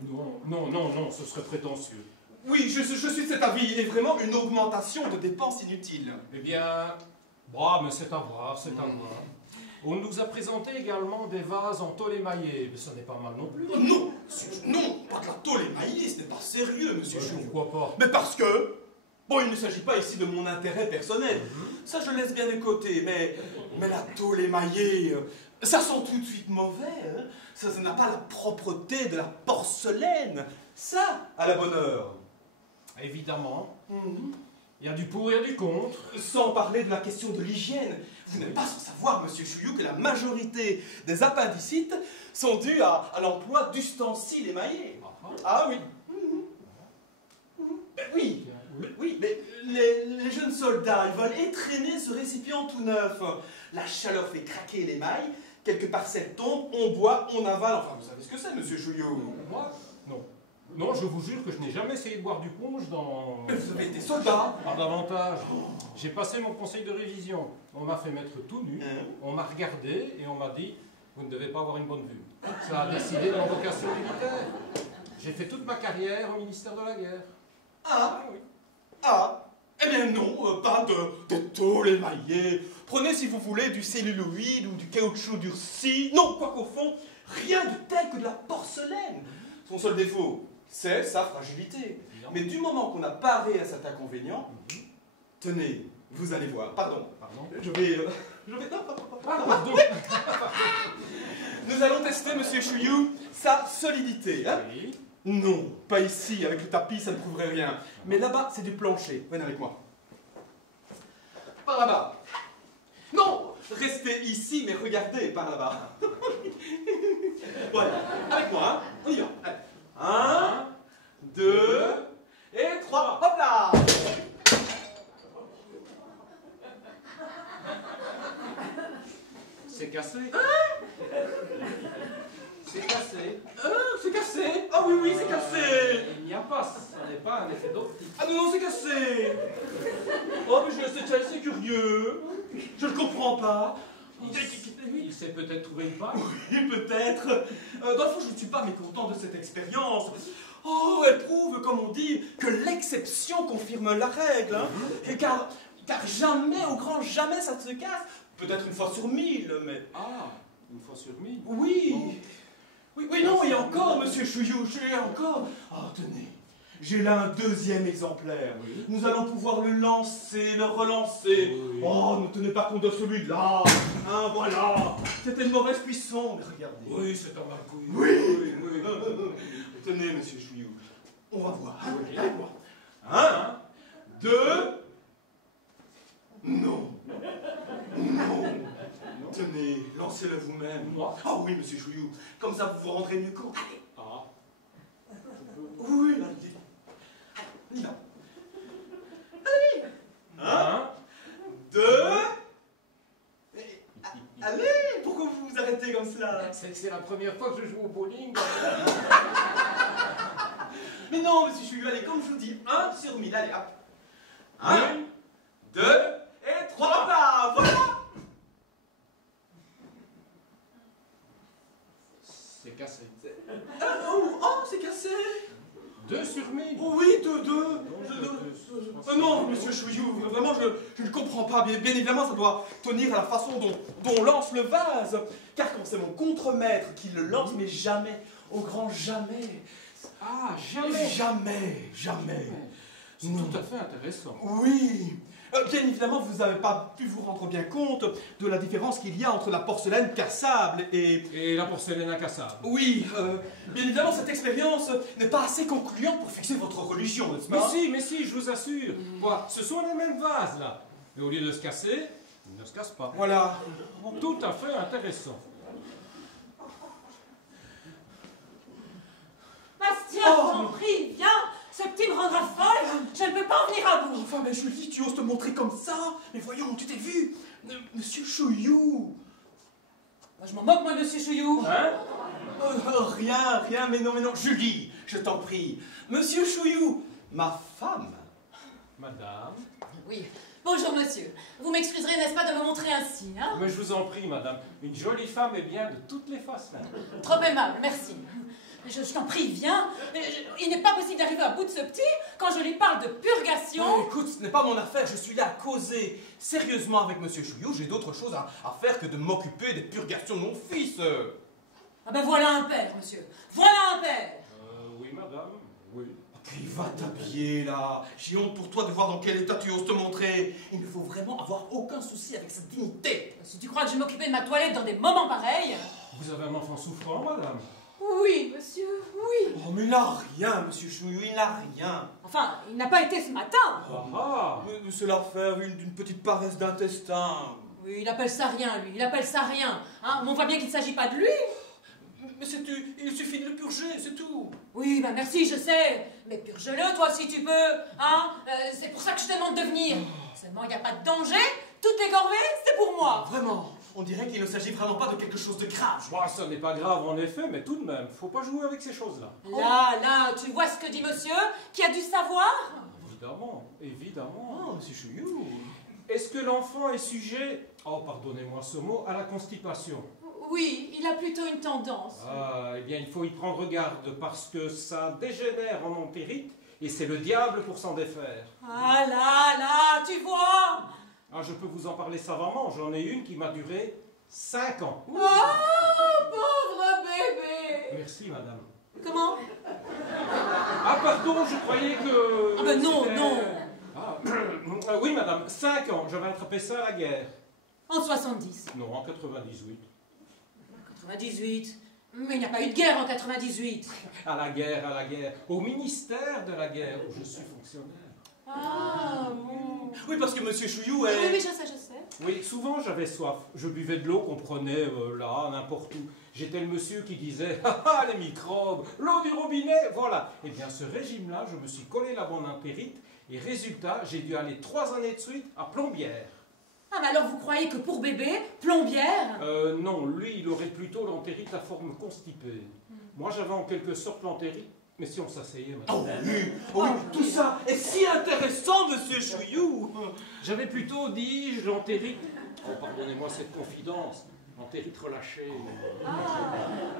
Non, ce serait prétentieux. Oui, je suis de cet avis. Il est vraiment une augmentation de dépenses inutiles. Eh bien, bah, mais c'est à voir, c'est à voir. On nous a présenté également des vases en tôle émaillée, mais ça n'est pas mal non plus. Non, non, pas de la tôle émaillée, ce n'est pas sérieux, monsieur Chouillou. Pourquoi pas? Mais parce que, bon, il ne s'agit pas ici de mon intérêt personnel. Ça, je laisse bien de côté, mais la tôle émaillée, ça sent tout de suite mauvais. Hein. Ça n'a pas la propreté de la porcelaine. Ça, à la bonne heure. Évidemment. Il y a du pour et du contre. Sans parler de la question de l'hygiène. Vous n'êtes pas sans savoir, monsieur Chouillou, que la majorité des appendicites sont dus à l'emploi d'ustensiles émaillés. Ah oui. Oui, mais les jeunes soldats, ils veulent étreiner ce récipient tout neuf. La chaleur fait craquer l'émail, quelques parcelles tombent, on boit, on avale. Enfin, vous savez ce que c'est, monsieur Chouillou. Moi, non. Non, je vous jure que je n'ai jamais essayé de boire du punch dans... Mais vous avez été soldat. Pas davantage. J'ai passé mon conseil de révision. On m'a fait mettre tout nu, on m'a regardé et on m'a dit « Vous ne devez pas avoir une bonne vue ». Ça a décidé de mon vocation militaire. J'ai fait toute ma carrière au ministère de la Guerre. Ah oui. Ah, eh bien non, pas de tôle émaillée. Prenez si vous voulez du celluloïde ou du caoutchouc durci. Non, quoi qu'au fond, rien de tel que de la porcelaine. Son seul défaut, c'est sa fragilité. Mais du moment qu'on a paré à cet inconvénient, tenez, vous allez voir. Pardon. Je vais... Non, Pardon. Nous allons tester, monsieur Chouillou, sa solidité. Hein? Oui. Non, pas ici, avec le tapis, ça ne prouverait rien. Mais là-bas, c'est du plancher. Venez avec moi. Par là-bas. Non, restez ici, mais regardez par là-bas. Voilà, avec moi, hein. On y va. Allez. 1, 2 et 3. Hop là! C'est cassé. C'est cassé. C'est cassé. Ah oui, oui, c'est cassé. Il n'y a pas, ça n'est pas un effet d'optique. Ah non, c'est cassé. Oh, mais c'est curieux. Je ne comprends pas. Il s'est peut-être trouvé une paille. Oui, peut-être. Dans le fond, je ne suis pas mécontent de cette expérience. Oh, elle prouve, comme on dit, que l'exception confirme la règle. Hein. Et car jamais, au grand jamais, ça ne se casse. Peut-être une fois sur 1000, mais... Ah, une fois sur 1000. Oui. Oui, non, et encore, monsieur Chouillou, j'ai encore... Ah, tenez, j'ai là un deuxième exemplaire. Oui. Nous allons pouvoir le lancer, le relancer. Oui. Oh, ne tenez pas compte de celui-là. Hein, voilà. C'était une mauvaise cuisson, mais regardez. Oui, c'est un marcouille. Oui. Tenez, monsieur Chouillou, on va voir. Oui. Avec moi. 1, 2... Non. Tenez, lancez-le vous-même. Moi? Ah oui, monsieur Chouillou, comme ça vous vous rendrez mieux compte. Allez. Ah. Oui, là, on y va. Allez. 1, 2... Allez, pourquoi vous vous arrêtez comme cela? C'est la première fois que je joue au bowling. Mais non, monsieur Chouillou, allez, comme je vous dis, 1 sur 1000, allez, hop. 1, 2 et 3, là, voilà. C'est cassé. Oh, c'est cassé. 2 sur 1000. Oh oui, 2. Je non, monsieur Chouillou, vraiment, je ne comprends pas. Bien évidemment, ça doit tenir à la façon dont on lance le vase. Car quand c'est mon contremaître qui le lance, mais jamais, au grand jamais. Ah, jamais. Jamais. C'est tout à fait intéressant. Oui. Bien évidemment, vous n'avez pas pu vous rendre bien compte de la différence qu'il y a entre la porcelaine cassable et... Et la porcelaine incassable. Oui, bien évidemment, cette expérience n'est pas assez concluante pour fixer votre religion, n'est-ce pas? Mais si, je vous assure. Voilà, ce sont les mêmes vases, là. Mais au lieu de se casser, ils ne se cassent pas. Voilà. Tout à fait intéressant. Bastien, je t'en prie, viens. Ce petit me rendra folle. Je ne peux pas en venir à bout. Enfin, mais Julie, tu oses te montrer comme ça? Mais voyons, tu t'es vu? Monsieur Chouillou. Je m'en moque, moi, monsieur Chouillou. Hein? Rien, mais non, Julie, je t'en prie. Monsieur Chouillou, ma femme. Madame. Oui. Bonjour, monsieur. Vous m'excuserez, n'est-ce pas, de me montrer ainsi, hein? Mais je vous en prie, madame. Une jolie femme est bien de toutes les façons. Trop aimable, merci. Je t'en prie, viens. Il n'est pas possible d'arriver à bout de ce petit quand je lui parle de purgation. Écoute, ce n'est pas mon affaire, je suis là à causer sérieusement avec monsieur Chouillou. J'ai d'autres choses à faire que de m'occuper des purgations de mon fils. Ah ben voilà un père, monsieur. Voilà un père. Oui, madame, oui. Puis va t'habiller là. J'ai honte pour toi de voir dans quel état tu oses te montrer. Il ne faut vraiment avoir aucun souci avec sa dignité. Si tu crois que je m'occupais de ma toilette dans des moments pareils... Vous avez un enfant souffrant, madame? Oui, monsieur, oui. Oh, mais il n'a rien, monsieur Chouillou, il n'a rien. Enfin, il n'a pas été ce matin. Ah. Mais c'est l'affaire d'une petite paresse d'intestin. Oui, il appelle ça rien, lui. Il appelle ça rien. Hein, on voit bien qu'il ne s'agit pas de lui. Mais il suffit de le purger, c'est tout. Oui, ben merci, je sais. Mais purge-le, toi, si tu peux. Hein, c'est pour ça que je te demande de venir. Seulement, il n'y a pas de danger. Toutes les corvées, c'est pour moi. Vraiment, on dirait qu'il ne s'agit vraiment pas de quelque chose de grave. Bon, ça n'est pas grave en effet, mais tout de même, faut pas jouer avec ces choses-là. Là, tu vois ce que dit monsieur, qui a du savoir? Évidemment. Oh, monsieur Chouillou. Est-ce que l'enfant est sujet, oh pardonnez-moi ce mot, à la constipation? Oui, il a plutôt une tendance. Ah, eh bien il faut y prendre garde parce que ça dégénère en entérite et c'est le diable pour s'en défaire. Ah là, tu vois? Ah, je peux vous en parler savamment, j'en ai une qui m'a duré 5 ans. Oh, pauvre bébé! Merci madame. Comment? Ah pardon, je croyais que... Ah ben non, c'était- non. Ah, oui madame, 5 ans, j'avais attrapé ça à la guerre. En 70. Non, en 98. 98. Mais il n'y a pas eu de guerre en 98. À la guerre, au ministère de la guerre où je suis fonctionnaire. Ah, bon. Oui, parce que monsieur Chouillou Oui, est... je sais. Oui, souvent j'avais soif. Je buvais de l'eau qu'on prenait là, n'importe où. J'étais le monsieur qui disait « Ah, les microbes, l'eau du robinet, voilà !» Eh bien, ce régime-là, je me suis collé la bonne impérite et résultat, j'ai dû aller 3 années de suite à Plombières. Ah, mais alors vous croyez que pour bébé, plombière? Non, lui, il aurait plutôt l'entérite à forme constipée. Moi, j'avais en quelque sorte l'entérite, mais si on s'asseyait maintenant... Oh oui, tout ça est si intéressant, monsieur Chouillou. J'avais plutôt, dis-je, l'entérite... Oh, pardonnez-moi cette confidence. L'entérite relâchée.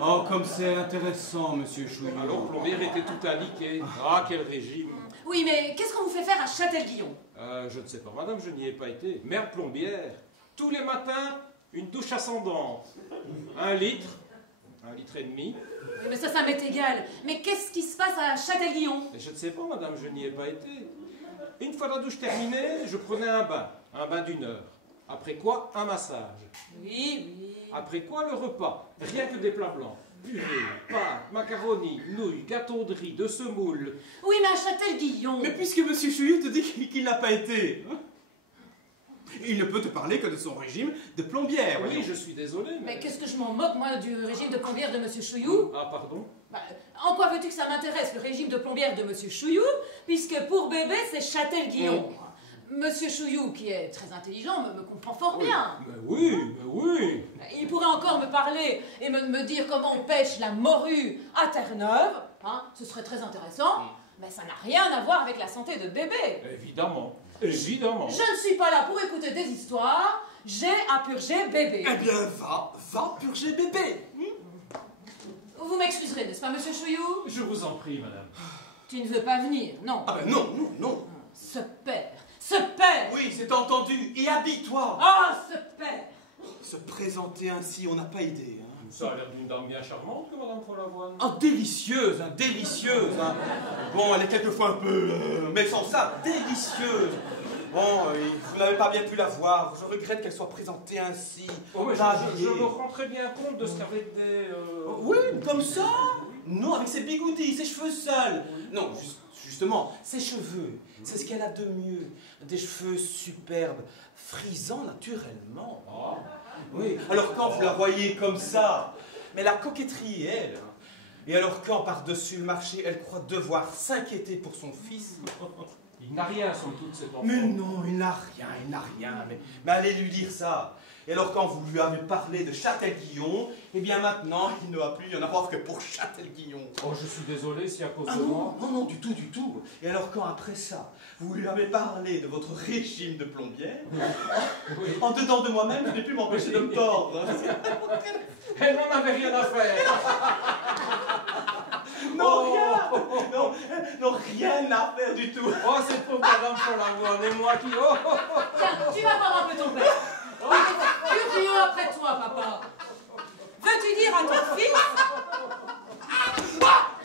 Oh, comme c'est intéressant, monsieur Chouillou. Alors, Plombières était tout indiqué. Ah, quel régime. Oui, mais qu'est-ce qu'on vous fait faire à Châtel-Guillon? Je ne sais pas, madame, je n'y ai pas été. Mère Plombière, tous les matins, une douche ascendante. 1 litre, 1 litre et demi. Oui, mais ça m'est égal. Mais qu'est-ce qui se passe à Châtel-Guillon? Et je ne sais pas, madame, je n'y ai pas été. Une fois la douche terminée, je prenais un bain d'1 heure. Après quoi, un massage. Oui. Après quoi, le repas. Rien que des plats blancs. Purée, pâtes, macaroni, nouilles, gâteau de riz, de semoule. Oui, mais à Châtel-Guillon. Mais puisque monsieur Chouillou te dit qu'il n'a pas été, il ne peut te parler que de son régime de plombière. Oui, je suis désolé, Mais qu'est-ce que je m'en moque, moi, du régime de plombière de monsieur Chouillou? Ah, pardon? Bah, en quoi veux-tu que ça m'intéresse, le régime de plombière de monsieur Chouillou, puisque pour bébé, c'est Châtel-Guillon. Monsieur Chouillou, qui est très intelligent, me comprend fort bien. Mais oui. Il pourrait encore me parler et me dire comment on pêche la morue à Terre-Neuve. Hein, ce serait très intéressant. Mais ça n'a rien à voir avec la santé de bébé. Évidemment. Je ne suis pas là pour écouter des histoires. J'ai à purger bébé. Eh bien, va purger bébé. Vous m'excuserez, n'est-ce pas, monsieur Chouillou? Je vous en prie, madame. Tu ne veux pas venir, non? Ah ben non. Ce père, c'est entendu. Et habille-toi. Ah, ce père! Se présenter ainsi, on n'a pas idée. Hein. Ça a l'air d'une dame bien charmante que Madame Follavoine. Ah, délicieuse, hein, délicieuse. Hein. Bon, elle est quelquefois un peu... mais sans ça, délicieuse. Bon, vous n'avez pas bien pu la voir. Je regrette qu'elle soit présentée ainsi. Oh, mais pas je habillée. me rends très bien compte de ce qu'avec des... Oui, comme ça. Non, avec ses bigoudis, ses cheveux seuls. Non, justement, ses cheveux, c'est ce qu'elle a de mieux. Des cheveux superbes, frisants naturellement. Ah. Oui, alors quand vous la voyez comme ça, mais la coquetterie est elle. Hein. Et alors quand par-dessus le marché, elle croit devoir s'inquiéter pour son fils. Il n'a rien, somme toute, cet enfant. Mais non, il n'a rien, mais allez lui dire ça. Et alors quand vous lui avez parlé de Châtel-Guillon, eh bien maintenant, il ne va plus y en avoir que pour Châtel-Guillon. Oh, je suis désolé si à cause Ah de moi... non, du tout. Et alors quand après ça, vous lui avez parlé de votre régime de plombière, Oui. en dedans de moi-même, je n'ai pu m'empêcher de me tordre. Elle n'en avait rien à faire. Non, non, rien à faire du tout. Oh, c'est pour Madame Follavoine et moi qui... Tiens, tu vas voir un peu ton père. Furieux après toi, papa. Veux-tu dire à ton fils?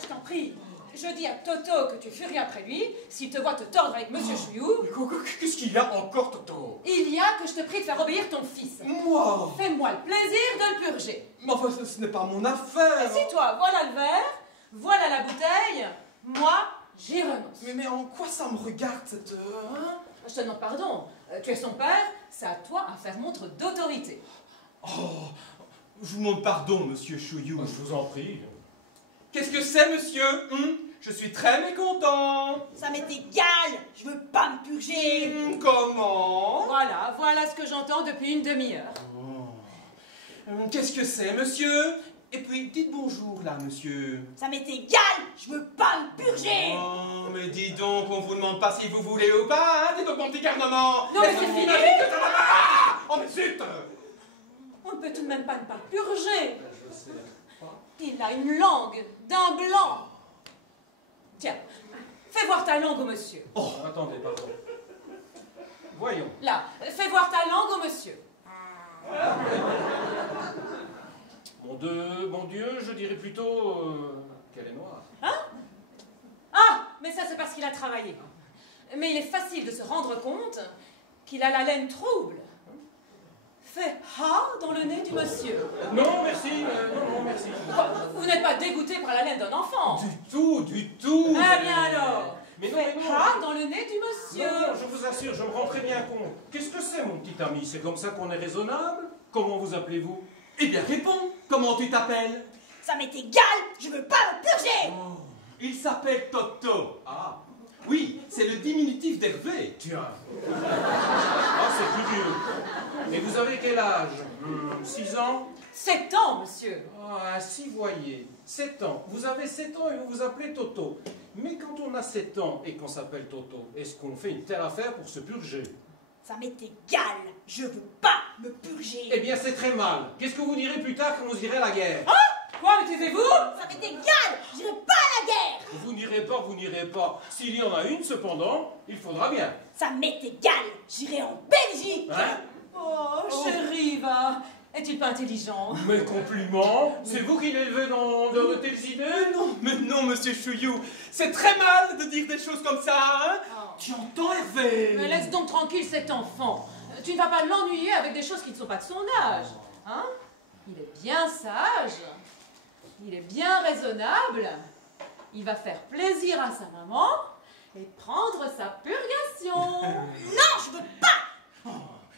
Je t'en prie. Je dis à Toto que tu furies après lui s'il te voit te tordre avec Monsieur Chouillou. Qu'est-ce qu'il y a encore, Toto? Il y a que je te prie de faire obéir ton fils. Moi? Fais-moi le plaisir de le purger. Mais enfin, ce n'est pas mon affaire. Assis-toi, voilà le verre, voilà la bouteille. Moi, j'y renonce. Mais en quoi ça me regarde, cette... hein? Je te demande pardon. Tu es son père, c'est à toi à faire montre d'autorité. Oh, je vous demande pardon, monsieur Chouillou. Je vous en prie. Qu'est-ce que c'est, monsieur? Je suis très mécontent. Ça m'est égal, je veux pas me purger. Comment? Voilà ce que j'entends depuis une demi-heure. Qu'est-ce que c'est, monsieur? Et puis, dites bonjour, là, monsieur. Ça m'est égal, je veux pas me purger. Oh, mais dis donc, on vous demande pas si vous voulez ou pas, hein? Dites donc, mon petit garnement. Non, mais c'est fini. Oh, mais zut! On ne peut tout de même pas ne pas le purger. Je sais pas. Il a une langue d'un blanc. Tiens, fais voir ta langue au monsieur. Oh, attendez, pardon. Voyons. Là, fais voir ta langue au monsieur. Mon Dieu, je dirais plutôt qu'elle est noire. Hein? Ah, mais ça c'est parce qu'il a travaillé. Mais il est facile de se rendre compte qu'il a la laine trouble. Fais ha dans le nez du monsieur. Non, merci. Non, merci. Vous n'êtes pas dégoûté par la laine d'un enfant. Du tout. Ah bien alors. Mais non, Fais mais non, ha dans le nez du monsieur. Non, je vous assure, je me rends très bien compte. Qu'est-ce que c'est, mon petit ami? C'est comme ça qu'on est raisonnable? Comment vous appelez-vous? Eh bien, réponds. Comment tu t'appelles? Ça m'est égal, je veux pas me purger. Oh, il s'appelle Toto. Ah, oui, c'est le diminutif d'Hervé. Tiens. Ah, c'est curieux. Et vous avez quel âge? 6 ans? 7 ans, monsieur. Ah, si voyez, 7 ans. Vous avez 7 ans et vous vous appelez Toto. Mais quand on a 7 ans et qu'on s'appelle Toto, est-ce qu'on fait une telle affaire pour se purger? Ça m'est égal, je veux pas me purger. Eh bien, c'est très mal. Qu'est-ce que vous direz plus tard quand vous irez à la guerre? Quoi, mais taisez-vous? Ça m'est égal, j'irai pas à la guerre. Vous n'irez pas. S'il y en a une, cependant, il faudra bien. Ça m'est égal, j'irai en Belgique. Hein? Oh, chérie, va. Est-il pas intelligent? Mes compliments. C'est vous qui l'élevez dans de telles idées? Mais non, monsieur Chouillou. C'est très mal de dire des choses comme ça, hein? Oh. Tu entends, Hervé? Mais laisse donc tranquille cet enfant. Tu ne vas pas l'ennuyer avec des choses qui ne sont pas de son âge. Hein? Il est bien sage. Il est bien raisonnable. Il va faire plaisir à sa maman et prendre sa purgation. Non, je veux pas. Oh,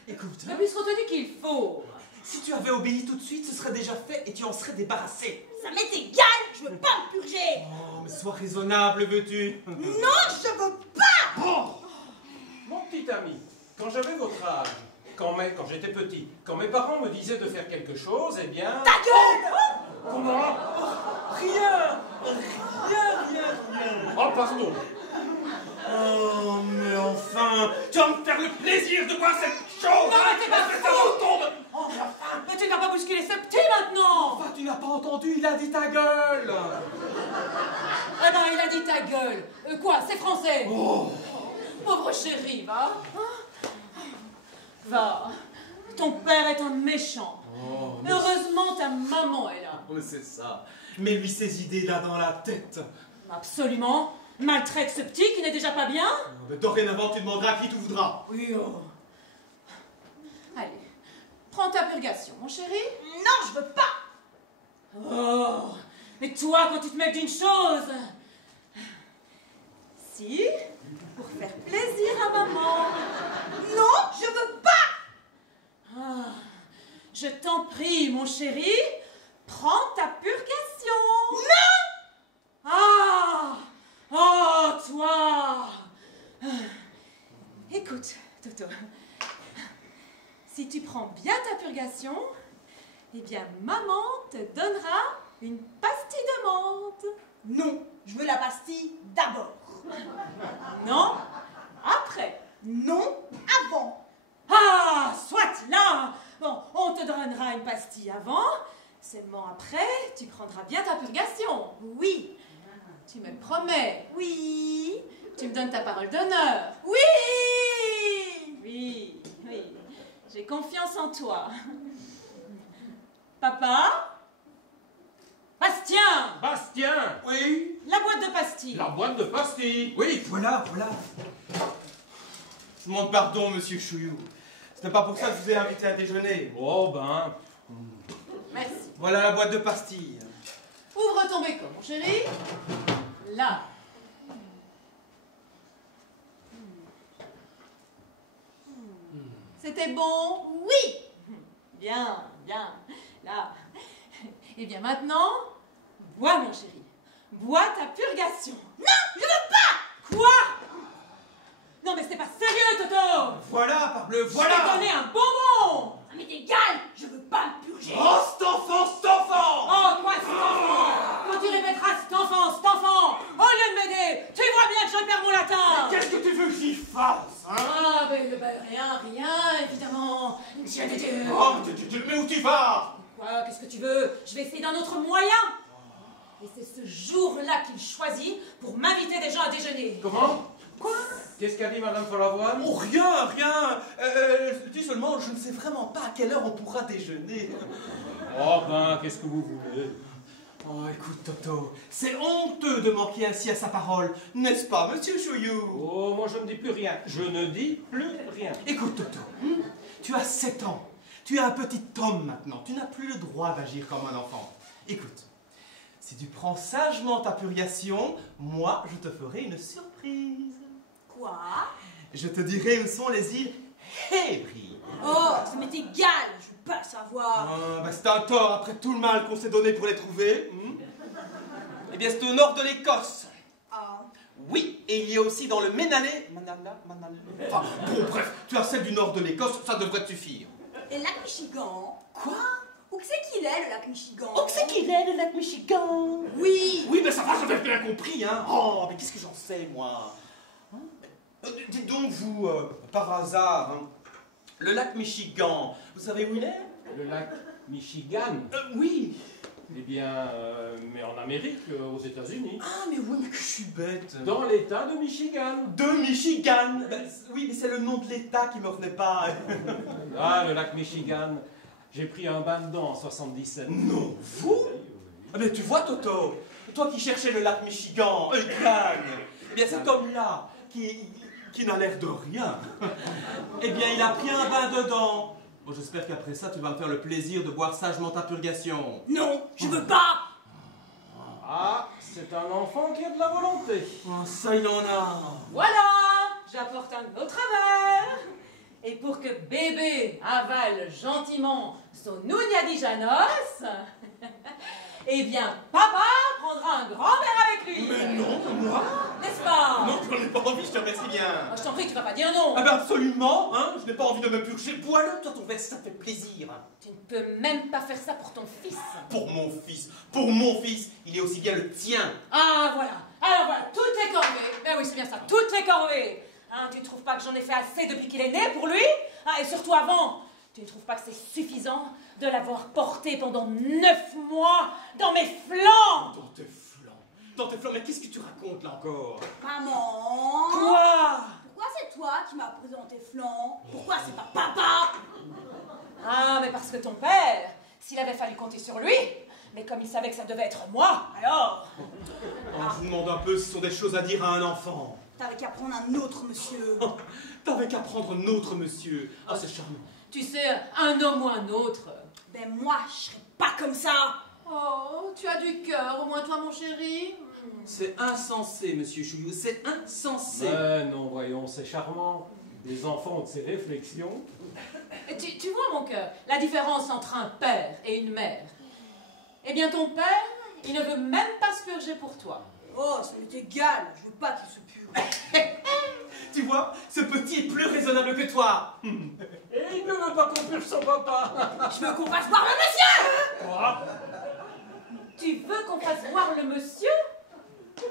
écoute, Mais puisqu'on te dit qu'il faut. si tu avais obéi tout de suite, ce serait déjà fait et tu en serais débarrassé. Ça m'est égal, je veux pas me purger. Oh, mais sois raisonnable, veux-tu? Non, je veux pas. Oh. Mon petit ami, quand j'avais votre âge, quand j'étais petit, quand mes parents me disaient de faire quelque chose, eh bien... Ta gueule. Comment? Rien. Oh, pardon. Oh, mais enfin, tu vas me faire le plaisir de voir cette chose. Non, mais t'es pas Ça me tombe. Oh, mais tu n'as pas bousculé ce petit maintenant. Enfin, tu n'as pas entendu, il a dit ta gueule. Ah non, il a dit ta gueule. Quoi, c'est français? Oh. Pauvre chéri, va. Va, ton père est un méchant. Oh, mais Heureusement, ta maman est là. c'est ça. Mets-lui ces idées-là dans la tête. Absolument. Maltraite ce petit qui n'est déjà pas bien. Mais dorénavant, tu demanderas à qui tu voudras. Oui, oh. Allez, prends ta purgation, mon chéri. Non, je veux pas. Oh, mais toi, quand tu te mets d'une chose... Si, pour faire plaisir à maman. Non, je veux pas. Ah, je t'en prie, mon chéri, prends ta purgation. Non. Ah, oh, toi. Écoute, Toto, si tu prends bien ta purgation, eh bien, maman te donnera une pastille de menthe. Non, je veux la pastille d'abord. Non, après. Non, avant. Ah, soit là. Bon, on te donnera une pastille avant, seulement après, tu prendras bien ta purgation. Oui. Tu me le promets. Oui. Tu me donnes ta parole d'honneur. Oui. Oui, oui. J'ai confiance en toi. Papa? Bastien! Bastien! Oui. La boîte de pastilles. La boîte de pastilles! Oui, voilà. Je demande pardon, monsieur Chouillou. Ce n'est pas pour ça que je vous ai invité à déjeuner. Oh ben... Merci. Voilà la boîte de pastilles. Ouvre ton béco, mon chéri. Là. C'était bon? Oui. Bien, bien. Là. Et bien maintenant, bois, mon chéri. Bois ta purgation. Non, je veux pas. Quoi? Non, mais c'est pas sérieux, Toto. Voilà, parbleu, Je t'ai donné un bonbon. Ça m'est égal. Je veux pas me purger. Oh, cet enfant! Oh, quoi, cet enfant? Quand tu répéteras cet enfant, au lieu de m'aider, tu vois bien que je perds mon latin. Qu'est-ce que tu veux que j'y fasse, hein? Ah, rien, évidemment. J'ai des dieux. Oh, mais où tu vas? Quoi, qu'est-ce que tu veux? Je vais essayer d'un autre moyen. Et c'est ce jour-là qu'il choisit pour m'inviter des gens à déjeuner. Comment? Quoi? Qu'est-ce qu'a dit Madame Follavoine? Oh, rien. Dis seulement, je ne sais vraiment pas à quelle heure on pourra déjeuner. Oh ben, qu'est-ce que vous voulez? Oh, écoute, Toto, c'est honteux de manquer ainsi à sa parole, n'est-ce pas, monsieur Chouillou? Oh, moi je ne dis plus rien. Je ne dis plus rien. Écoute, Toto, tu as 7 ans. Tu es un petit homme maintenant. Tu n'as plus le droit d'agir comme un enfant. Écoute, si tu prends sagement ta purgation, moi, je te ferai une surprise. Quoi? Je te dirai où sont les îles Hébrides. Oh, ça m'est égal. Je veux pas savoir. Ah, bah c'est un tort après tout le mal qu'on s'est donné pour les trouver. Eh bien, c'est au nord de l'Écosse. Ah. Oui, et il y a aussi dans le Ménalais. Enfin, bon, bref, tu as celle du nord de l'Écosse, ça devrait te suffire. Et le lac Michigan? Quoi? Où que c'est qu'il est, le lac Michigan? Où c'est qu'il est, le lac Michigan? Oui. Oui, mais ça va, j'avais bien compris, hein. Oh, mais qu'est-ce que j'en sais, moi? Dites donc, vous, par hasard, hein, le lac Michigan, vous savez où il est? Le lac Michigan? Oui. Eh bien, mais en Amérique, aux États-Unis. Ah, mais oui, mais que je suis bête. Dans l'État de Michigan. De Michigan. Oui, mais c'est le nom de l'État qui me revenait pas. Ah, le lac Michigan. J'ai pris un bain dedans en 77. Non, vous? Ah, mais tu vois, Toto, toi qui cherchais le lac Michigan, eh bien, cet homme-là, qui n'a l'air de rien, eh bien, il a pris un bain dedans. Bon, j'espère qu'après ça, tu vas me faire le plaisir de boire sagement ta purgation. Non, je veux pas. Ah, c'est un enfant qui a de la volonté. Oh, ça, il en a. Voilà, j'apporte un autre verre. Et pour que bébé avale gentiment son Nounia di Janos, eh bien, papa prendra un grand verre avec lui. Mais non, moi? N'est-ce pas? Non, j'en ai pas envie, je te remercie bien. Oh, je t'en prie, tu vas pas dire non. Ah ben absolument, hein, je n'ai pas envie de me purger. Bois-le, toi, ton verre, ça fait plaisir. Tu ne peux même pas faire ça pour ton fils. Pour mon fils, il est aussi bien le tien. Ah, voilà. Alors voilà, toutes les corvées. Ben oui, c'est bien ça, toutes les corvées. Hein, tu ne trouves pas que j'en ai fait assez depuis qu'il est né pour lui? Ah, et surtout avant, tu ne trouves pas que c'est suffisant de l'avoir porté pendant 9 mois dans mes flancs? Dans tes flancs, mais qu'est-ce que tu racontes là encore? Maman. Quoi? Pourquoi c'est toi qui m'as présenté Flan? Pourquoi c'est pas papa? Ah, mais parce que ton père, s'il avait fallu compter sur lui, mais comme il savait que ça devait être moi, alors... Je vous demande un peu si ce sont des choses à dire à un enfant. T'avais qu'à prendre un autre monsieur. T'avais qu'à prendre un autre monsieur. Ah, c'est charmant. Tu sais, un homme ou un autre. Ben moi, je serais pas comme ça. Oh, tu as du cœur, au moins toi, mon chéri. C'est insensé, monsieur Chouillou, c'est insensé. Non, voyons, c'est charmant. Les enfants ont de ces réflexions. Et tu vois, mon cœur, la différence entre un père et une mère. Eh bien, ton père, il ne veut même pas se purger pour toi. Oh, ça m'est égal, je veux pas qu'il se purge. Tu vois, ce petit est plus raisonnable que toi. Et il ne veut pas qu'on purge son papa. Je veux qu'on fasse voir le monsieur. Quoi? Tu veux qu'on fasse voir le monsieur? Eh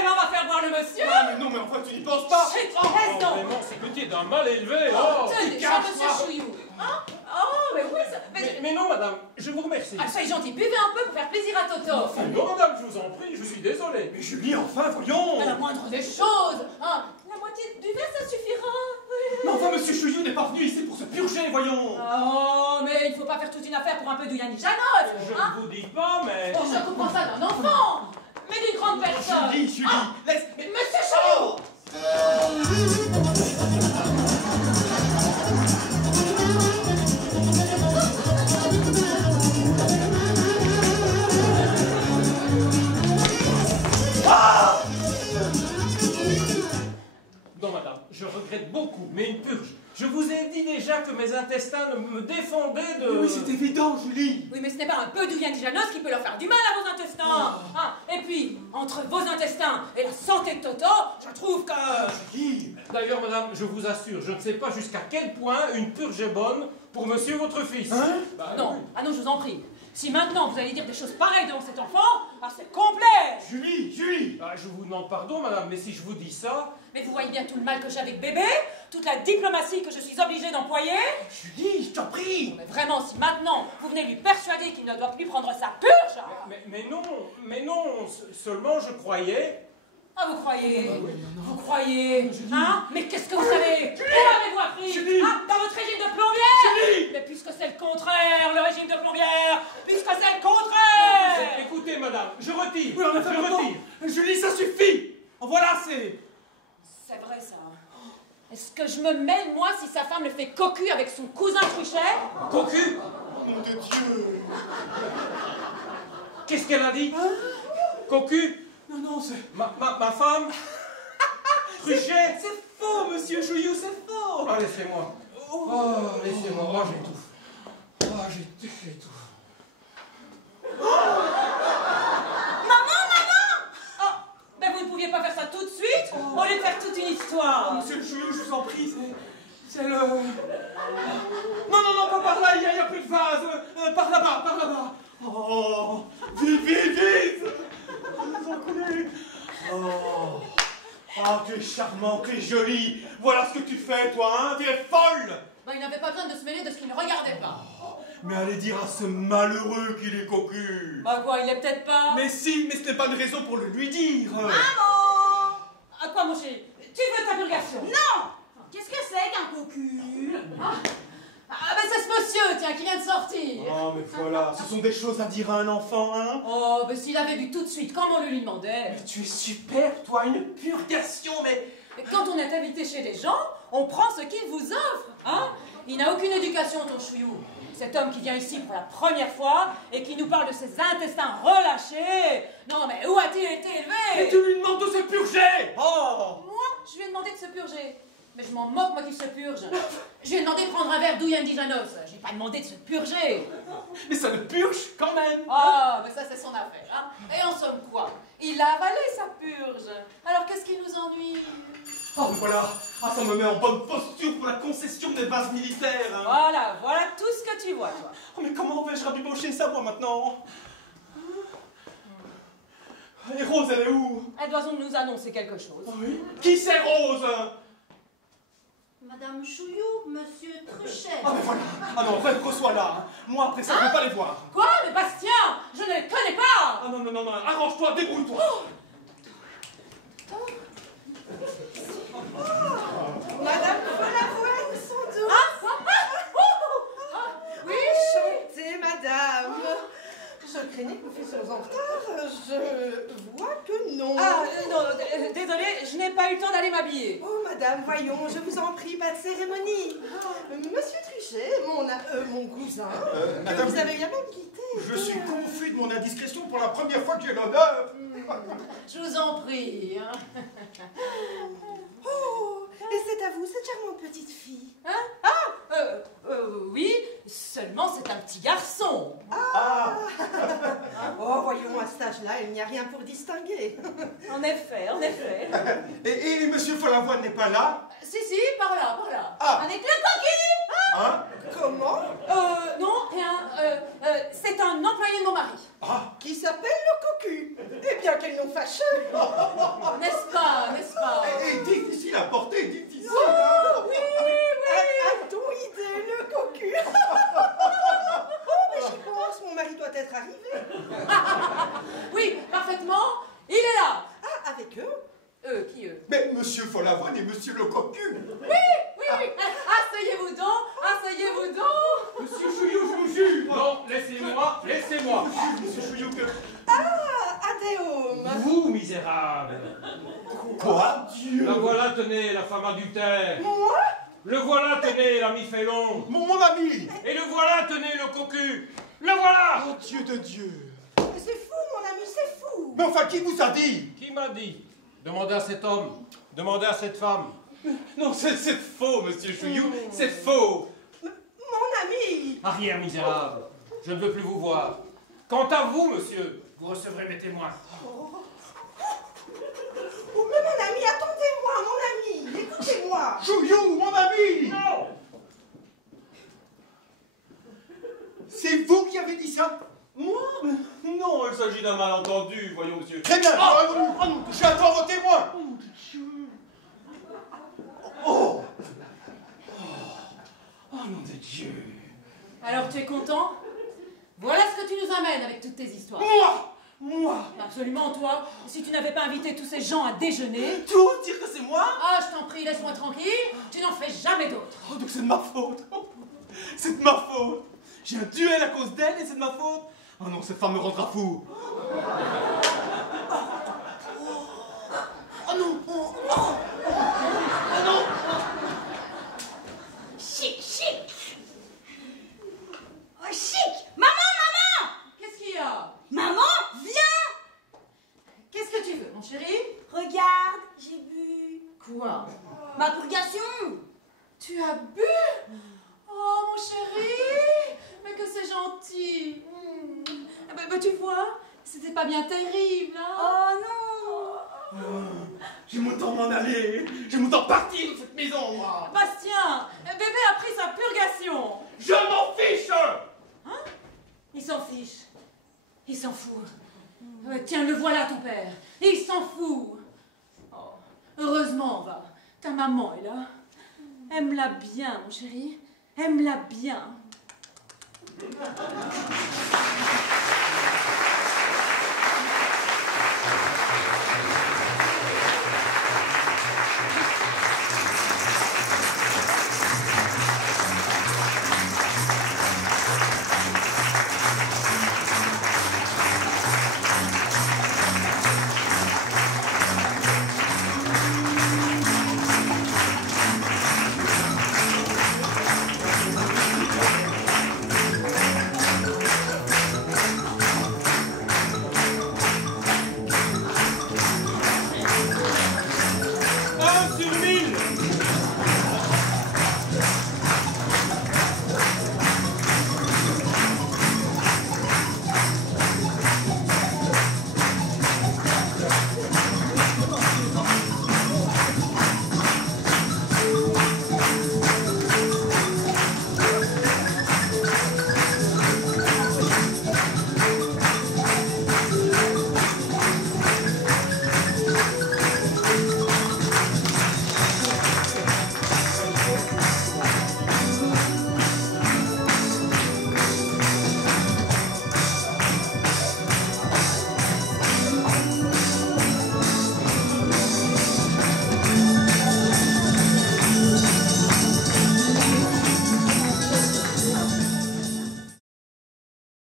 bien, on va faire voir le monsieur. Ah, mais non, mais enfin, tu n'y penses pas. Chut, Oh, reste donc. vraiment, ce petit est d'un mal élevé. Oh, Tenez, ça, monsieur Chouillou. Hein? Oh, mais oui, ça... mais non, madame, je vous remercie. Ah, soyez gentil, buvez un peu pour faire plaisir à Toto. Non, madame, je vous en prie, je suis désolé. Mais Julie, enfin, voyons. La moindre des choses. Hein? La moitié du verre, ça suffira. Mais enfin, monsieur Chouillou n'est pas venu ici pour se purger, voyons. Oh, mais il faut pas faire toute une affaire pour un peu de Yannick Janos. Je Hein? ne vous dis pas, mais... Oh, je comprends ça d'un enfant, mais d'une grande personne. Julie, laisse... Monsieur Chouillou. Non, madame, je regrette beaucoup, mais une purge. Je vous ai dit déjà que mes intestins me défendaient de... Mais c'est évident, Julie. Oui, mais ce n'est pas un peu d'Oulian Janos qui peut leur faire du mal à vos intestins. Ah, et puis, entre vos intestins et la santé de Toto, je trouve que... Julie. D'ailleurs, madame, je vous assure, je ne sais pas jusqu'à quel point une purge est bonne pour monsieur votre fils. Hein? Bah, Non, oui. ah non, je vous en prie. Si maintenant vous allez dire des choses pareilles devant cet enfant, ah, c'est complet. Julie. Ah, je vous demande pardon, madame, mais si je vous dis ça... Mais vous voyez bien tout le mal que j'ai avec bébé, toute la diplomatie que je suis obligée d'employer. Julie, je t'en prie. Mais vraiment, si maintenant vous venez lui persuader qu'il ne doit plus prendre sa purge... Mais non, seulement je croyais... Ah, vous croyez? oui, non. Vous croyez? Julie. Hein? Mais qu'est-ce que vous savez? Où avez-vous appris? Julie. Hein? Dans votre régime de plombière? Julie. Mais puisque c'est le contraire, le régime de plombière! Puisque c'est le contraire! Écoutez, madame, je retire. Oui, en effet, je retire. Julie, ça suffit. Voilà, c'est... C'est vrai, ça. Est-ce que je me mêle, moi, si sa femme le fait cocu avec son cousin Truchet? Cocu? Nom de Dieu. Qu'est-ce qu'elle a dit? Cocu? Non, c'est... Ma femme? Truchet? C'est faux, monsieur Chouillou, c'est faux. Ah, laissez-moi. Oh, laissez-moi. Oh, j'étouffe. Oh, j'étouffe. Ben vous ne pouviez pas faire ça tout de suite, au lieu de faire toute une histoire. Monsieur Chouillou, je vous en prie, c'est le... Non, pas par là, il y a plus de vase. Par là-bas. Oh, vite. Ils ont coulé. Oh, tu es charmant, tu es jolie. Voilà ce que tu fais, toi, hein. Tu es folle. Ben, il n'avait pas besoin de se mêler de ce qu'il ne regardait pas. Mais allez dire à ce malheureux qu'il est cocu. Bah quoi, il est peut-être pas... Mais si, mais ce n'est pas une raison pour le lui dire. Maman. À quoi, mon chéri? Tu veux ta purgation? Non. Qu'est-ce que c'est qu'un cocu? Ah ben c'est ce monsieur, tiens, qui vient de sortir. Oh, mais voilà, ce sont des choses à dire à un enfant, hein. Oh, ben s'il avait vu tout de suite, comme on le lui demandait. Mais tu es super, toi, une purgation, mais... Mais quand on est invité chez les gens, on prend ce qu'ils vous offrent, hein? Il n'a aucune éducation, ton chouillou. Cet homme qui vient ici pour la première fois et qui nous parle de ses intestins relâchés. Non, mais où a-t-il été élevé? Et tu lui demandes de se purger. Oh. Moi, je lui ai demandé de se purger. Mais je m'en moque, moi, qu'il se purge. Je lui ai demandé de prendre un verre d'Oulian Janos. Je lui ai pas demandé de se purger. Mais ça le purge quand même. Ah, mais ça, c'est son affaire, hein. Et en somme, quoi? Il a avalé sa purge. Alors, qu'est-ce qui nous ennuie? Oh, mais voilà. Ah, ça me met en bonne posture pour la concession des bases militaires. Hein. Voilà tout ce que tu vois, toi. Oh, mais comment vais-je rabibocher ça, moi, maintenant? Et Rose, elle est où? Elle doit nous annoncer quelque chose. Oh, oui. Qui c'est Rose? Madame Chouillou, monsieur Truchet. Ah, mais voilà. Ah non, enfin, reçois là. Hein. Moi, après ça, je ne veux pas les voir. Quoi? Mais Bastien, je ne les connais pas. Ah non, arrange-toi, débrouille-toi. Oh. n'ai pas eu le temps d'aller m'habiller. Oh, madame, voyons, je vous en prie, pas de cérémonie. Monsieur Truchet, mon cousin, que madame, vous avez bien même quitté. Je suis confus de mon indiscrétion pour la première fois que j'ai l'honneur. Je vous en prie. Hein. Oh, et c'est à vous, cette charmante petite fille. Hein? Oui, seulement c'est un petit garçon. Oh, voyons, à cet âge-là, il n'y a rien pour distinguer. En effet, en effet. Et monsieur Follavoine n'est pas là? Si, par là. Ah. Avec le coquille. Hein? Comment? Non, rien. C'est un employé de mon mari. Ah. Qui s'appelle le cocu. Eh bien, quel nom fâcheux. N'est-ce pas? Et difficile à porter, difficile. Oui. A-t-on idée, le cocu? Oh, mais j'y pense, mon mari doit être arrivé. Oui, parfaitement. Il est là. Ah, avec eux? Qui eux? Mais monsieur Follavoine et monsieur le cocu. Oui. Asseyez-vous donc. Monsieur Chouillou, je vous jure. Non, laissez-moi. Monsieur Chouillou, que... Ah, Adéome. Vous, misérable. Quoi? Dieu. La voilà, tenez, la femme adultère. Moi? Le voilà, tenez, l'ami félon. Mon ami. Et le voilà, tenez, le cocu. Le voilà. Oh, Dieu de Dieu. Mais c'est fou, mon ami, c'est fou. Mais enfin, qui vous a dit? Qui m'a dit? Demandez à cet homme. Demandez à cette femme. Non, c'est faux, monsieur Chouillou, c'est faux. Mon ami. Arrière, misérable. Je ne veux plus vous voir. Quant à vous, monsieur, vous recevrez mes témoins. Oh, mais mon ami, attendez-moi, mon ami. Écoutez-moi. Chouillou, mon ami. Non. C'est vous qui avez dit ça? Moi? Non, il s'agit d'un malentendu, voyons, monsieur. Très bien. J'attends vos témoins. Oh nom de Dieu. Alors tu es content? Voilà ce que tu nous amènes avec toutes tes histoires. Moi? Absolument, toi. Si tu n'avais pas invité tous ces gens à déjeuner... Tout dire que c'est moi? Ah, je t'en prie, laisse-moi tranquille. Tu n'en fais jamais d'autres. Oh, donc c'est de ma faute. C'est de ma faute. J'ai un duel à cause d'elle et c'est de ma faute. Oh non, cette femme me rendra fou. Oh non. Oh non. Chic. Oh, chic. Maman. Qu'est-ce qu'il y a? Maman, viens. Qu'est-ce que tu veux, mon chéri? Regarde, j'ai bu. Quoi? Ma purgation. Tu as bu? Oh, mon chéri! Mais que c'est gentil! Bah, tu vois, c'était pas bien terrible, hein? Oh non. J'ai mon temps m'en aller. J'ai mon temps partir de cette maison, moi. Bastien, bébé a pris sa purgation! Je m'en fiche. Hein? Il s'en fiche. Il s'en fout. Tiens, le voilà, ton père. Il s'en fout. Oh, heureusement, va. Ta maman est là. Aime-la bien, mon chéri. Aime-la bien.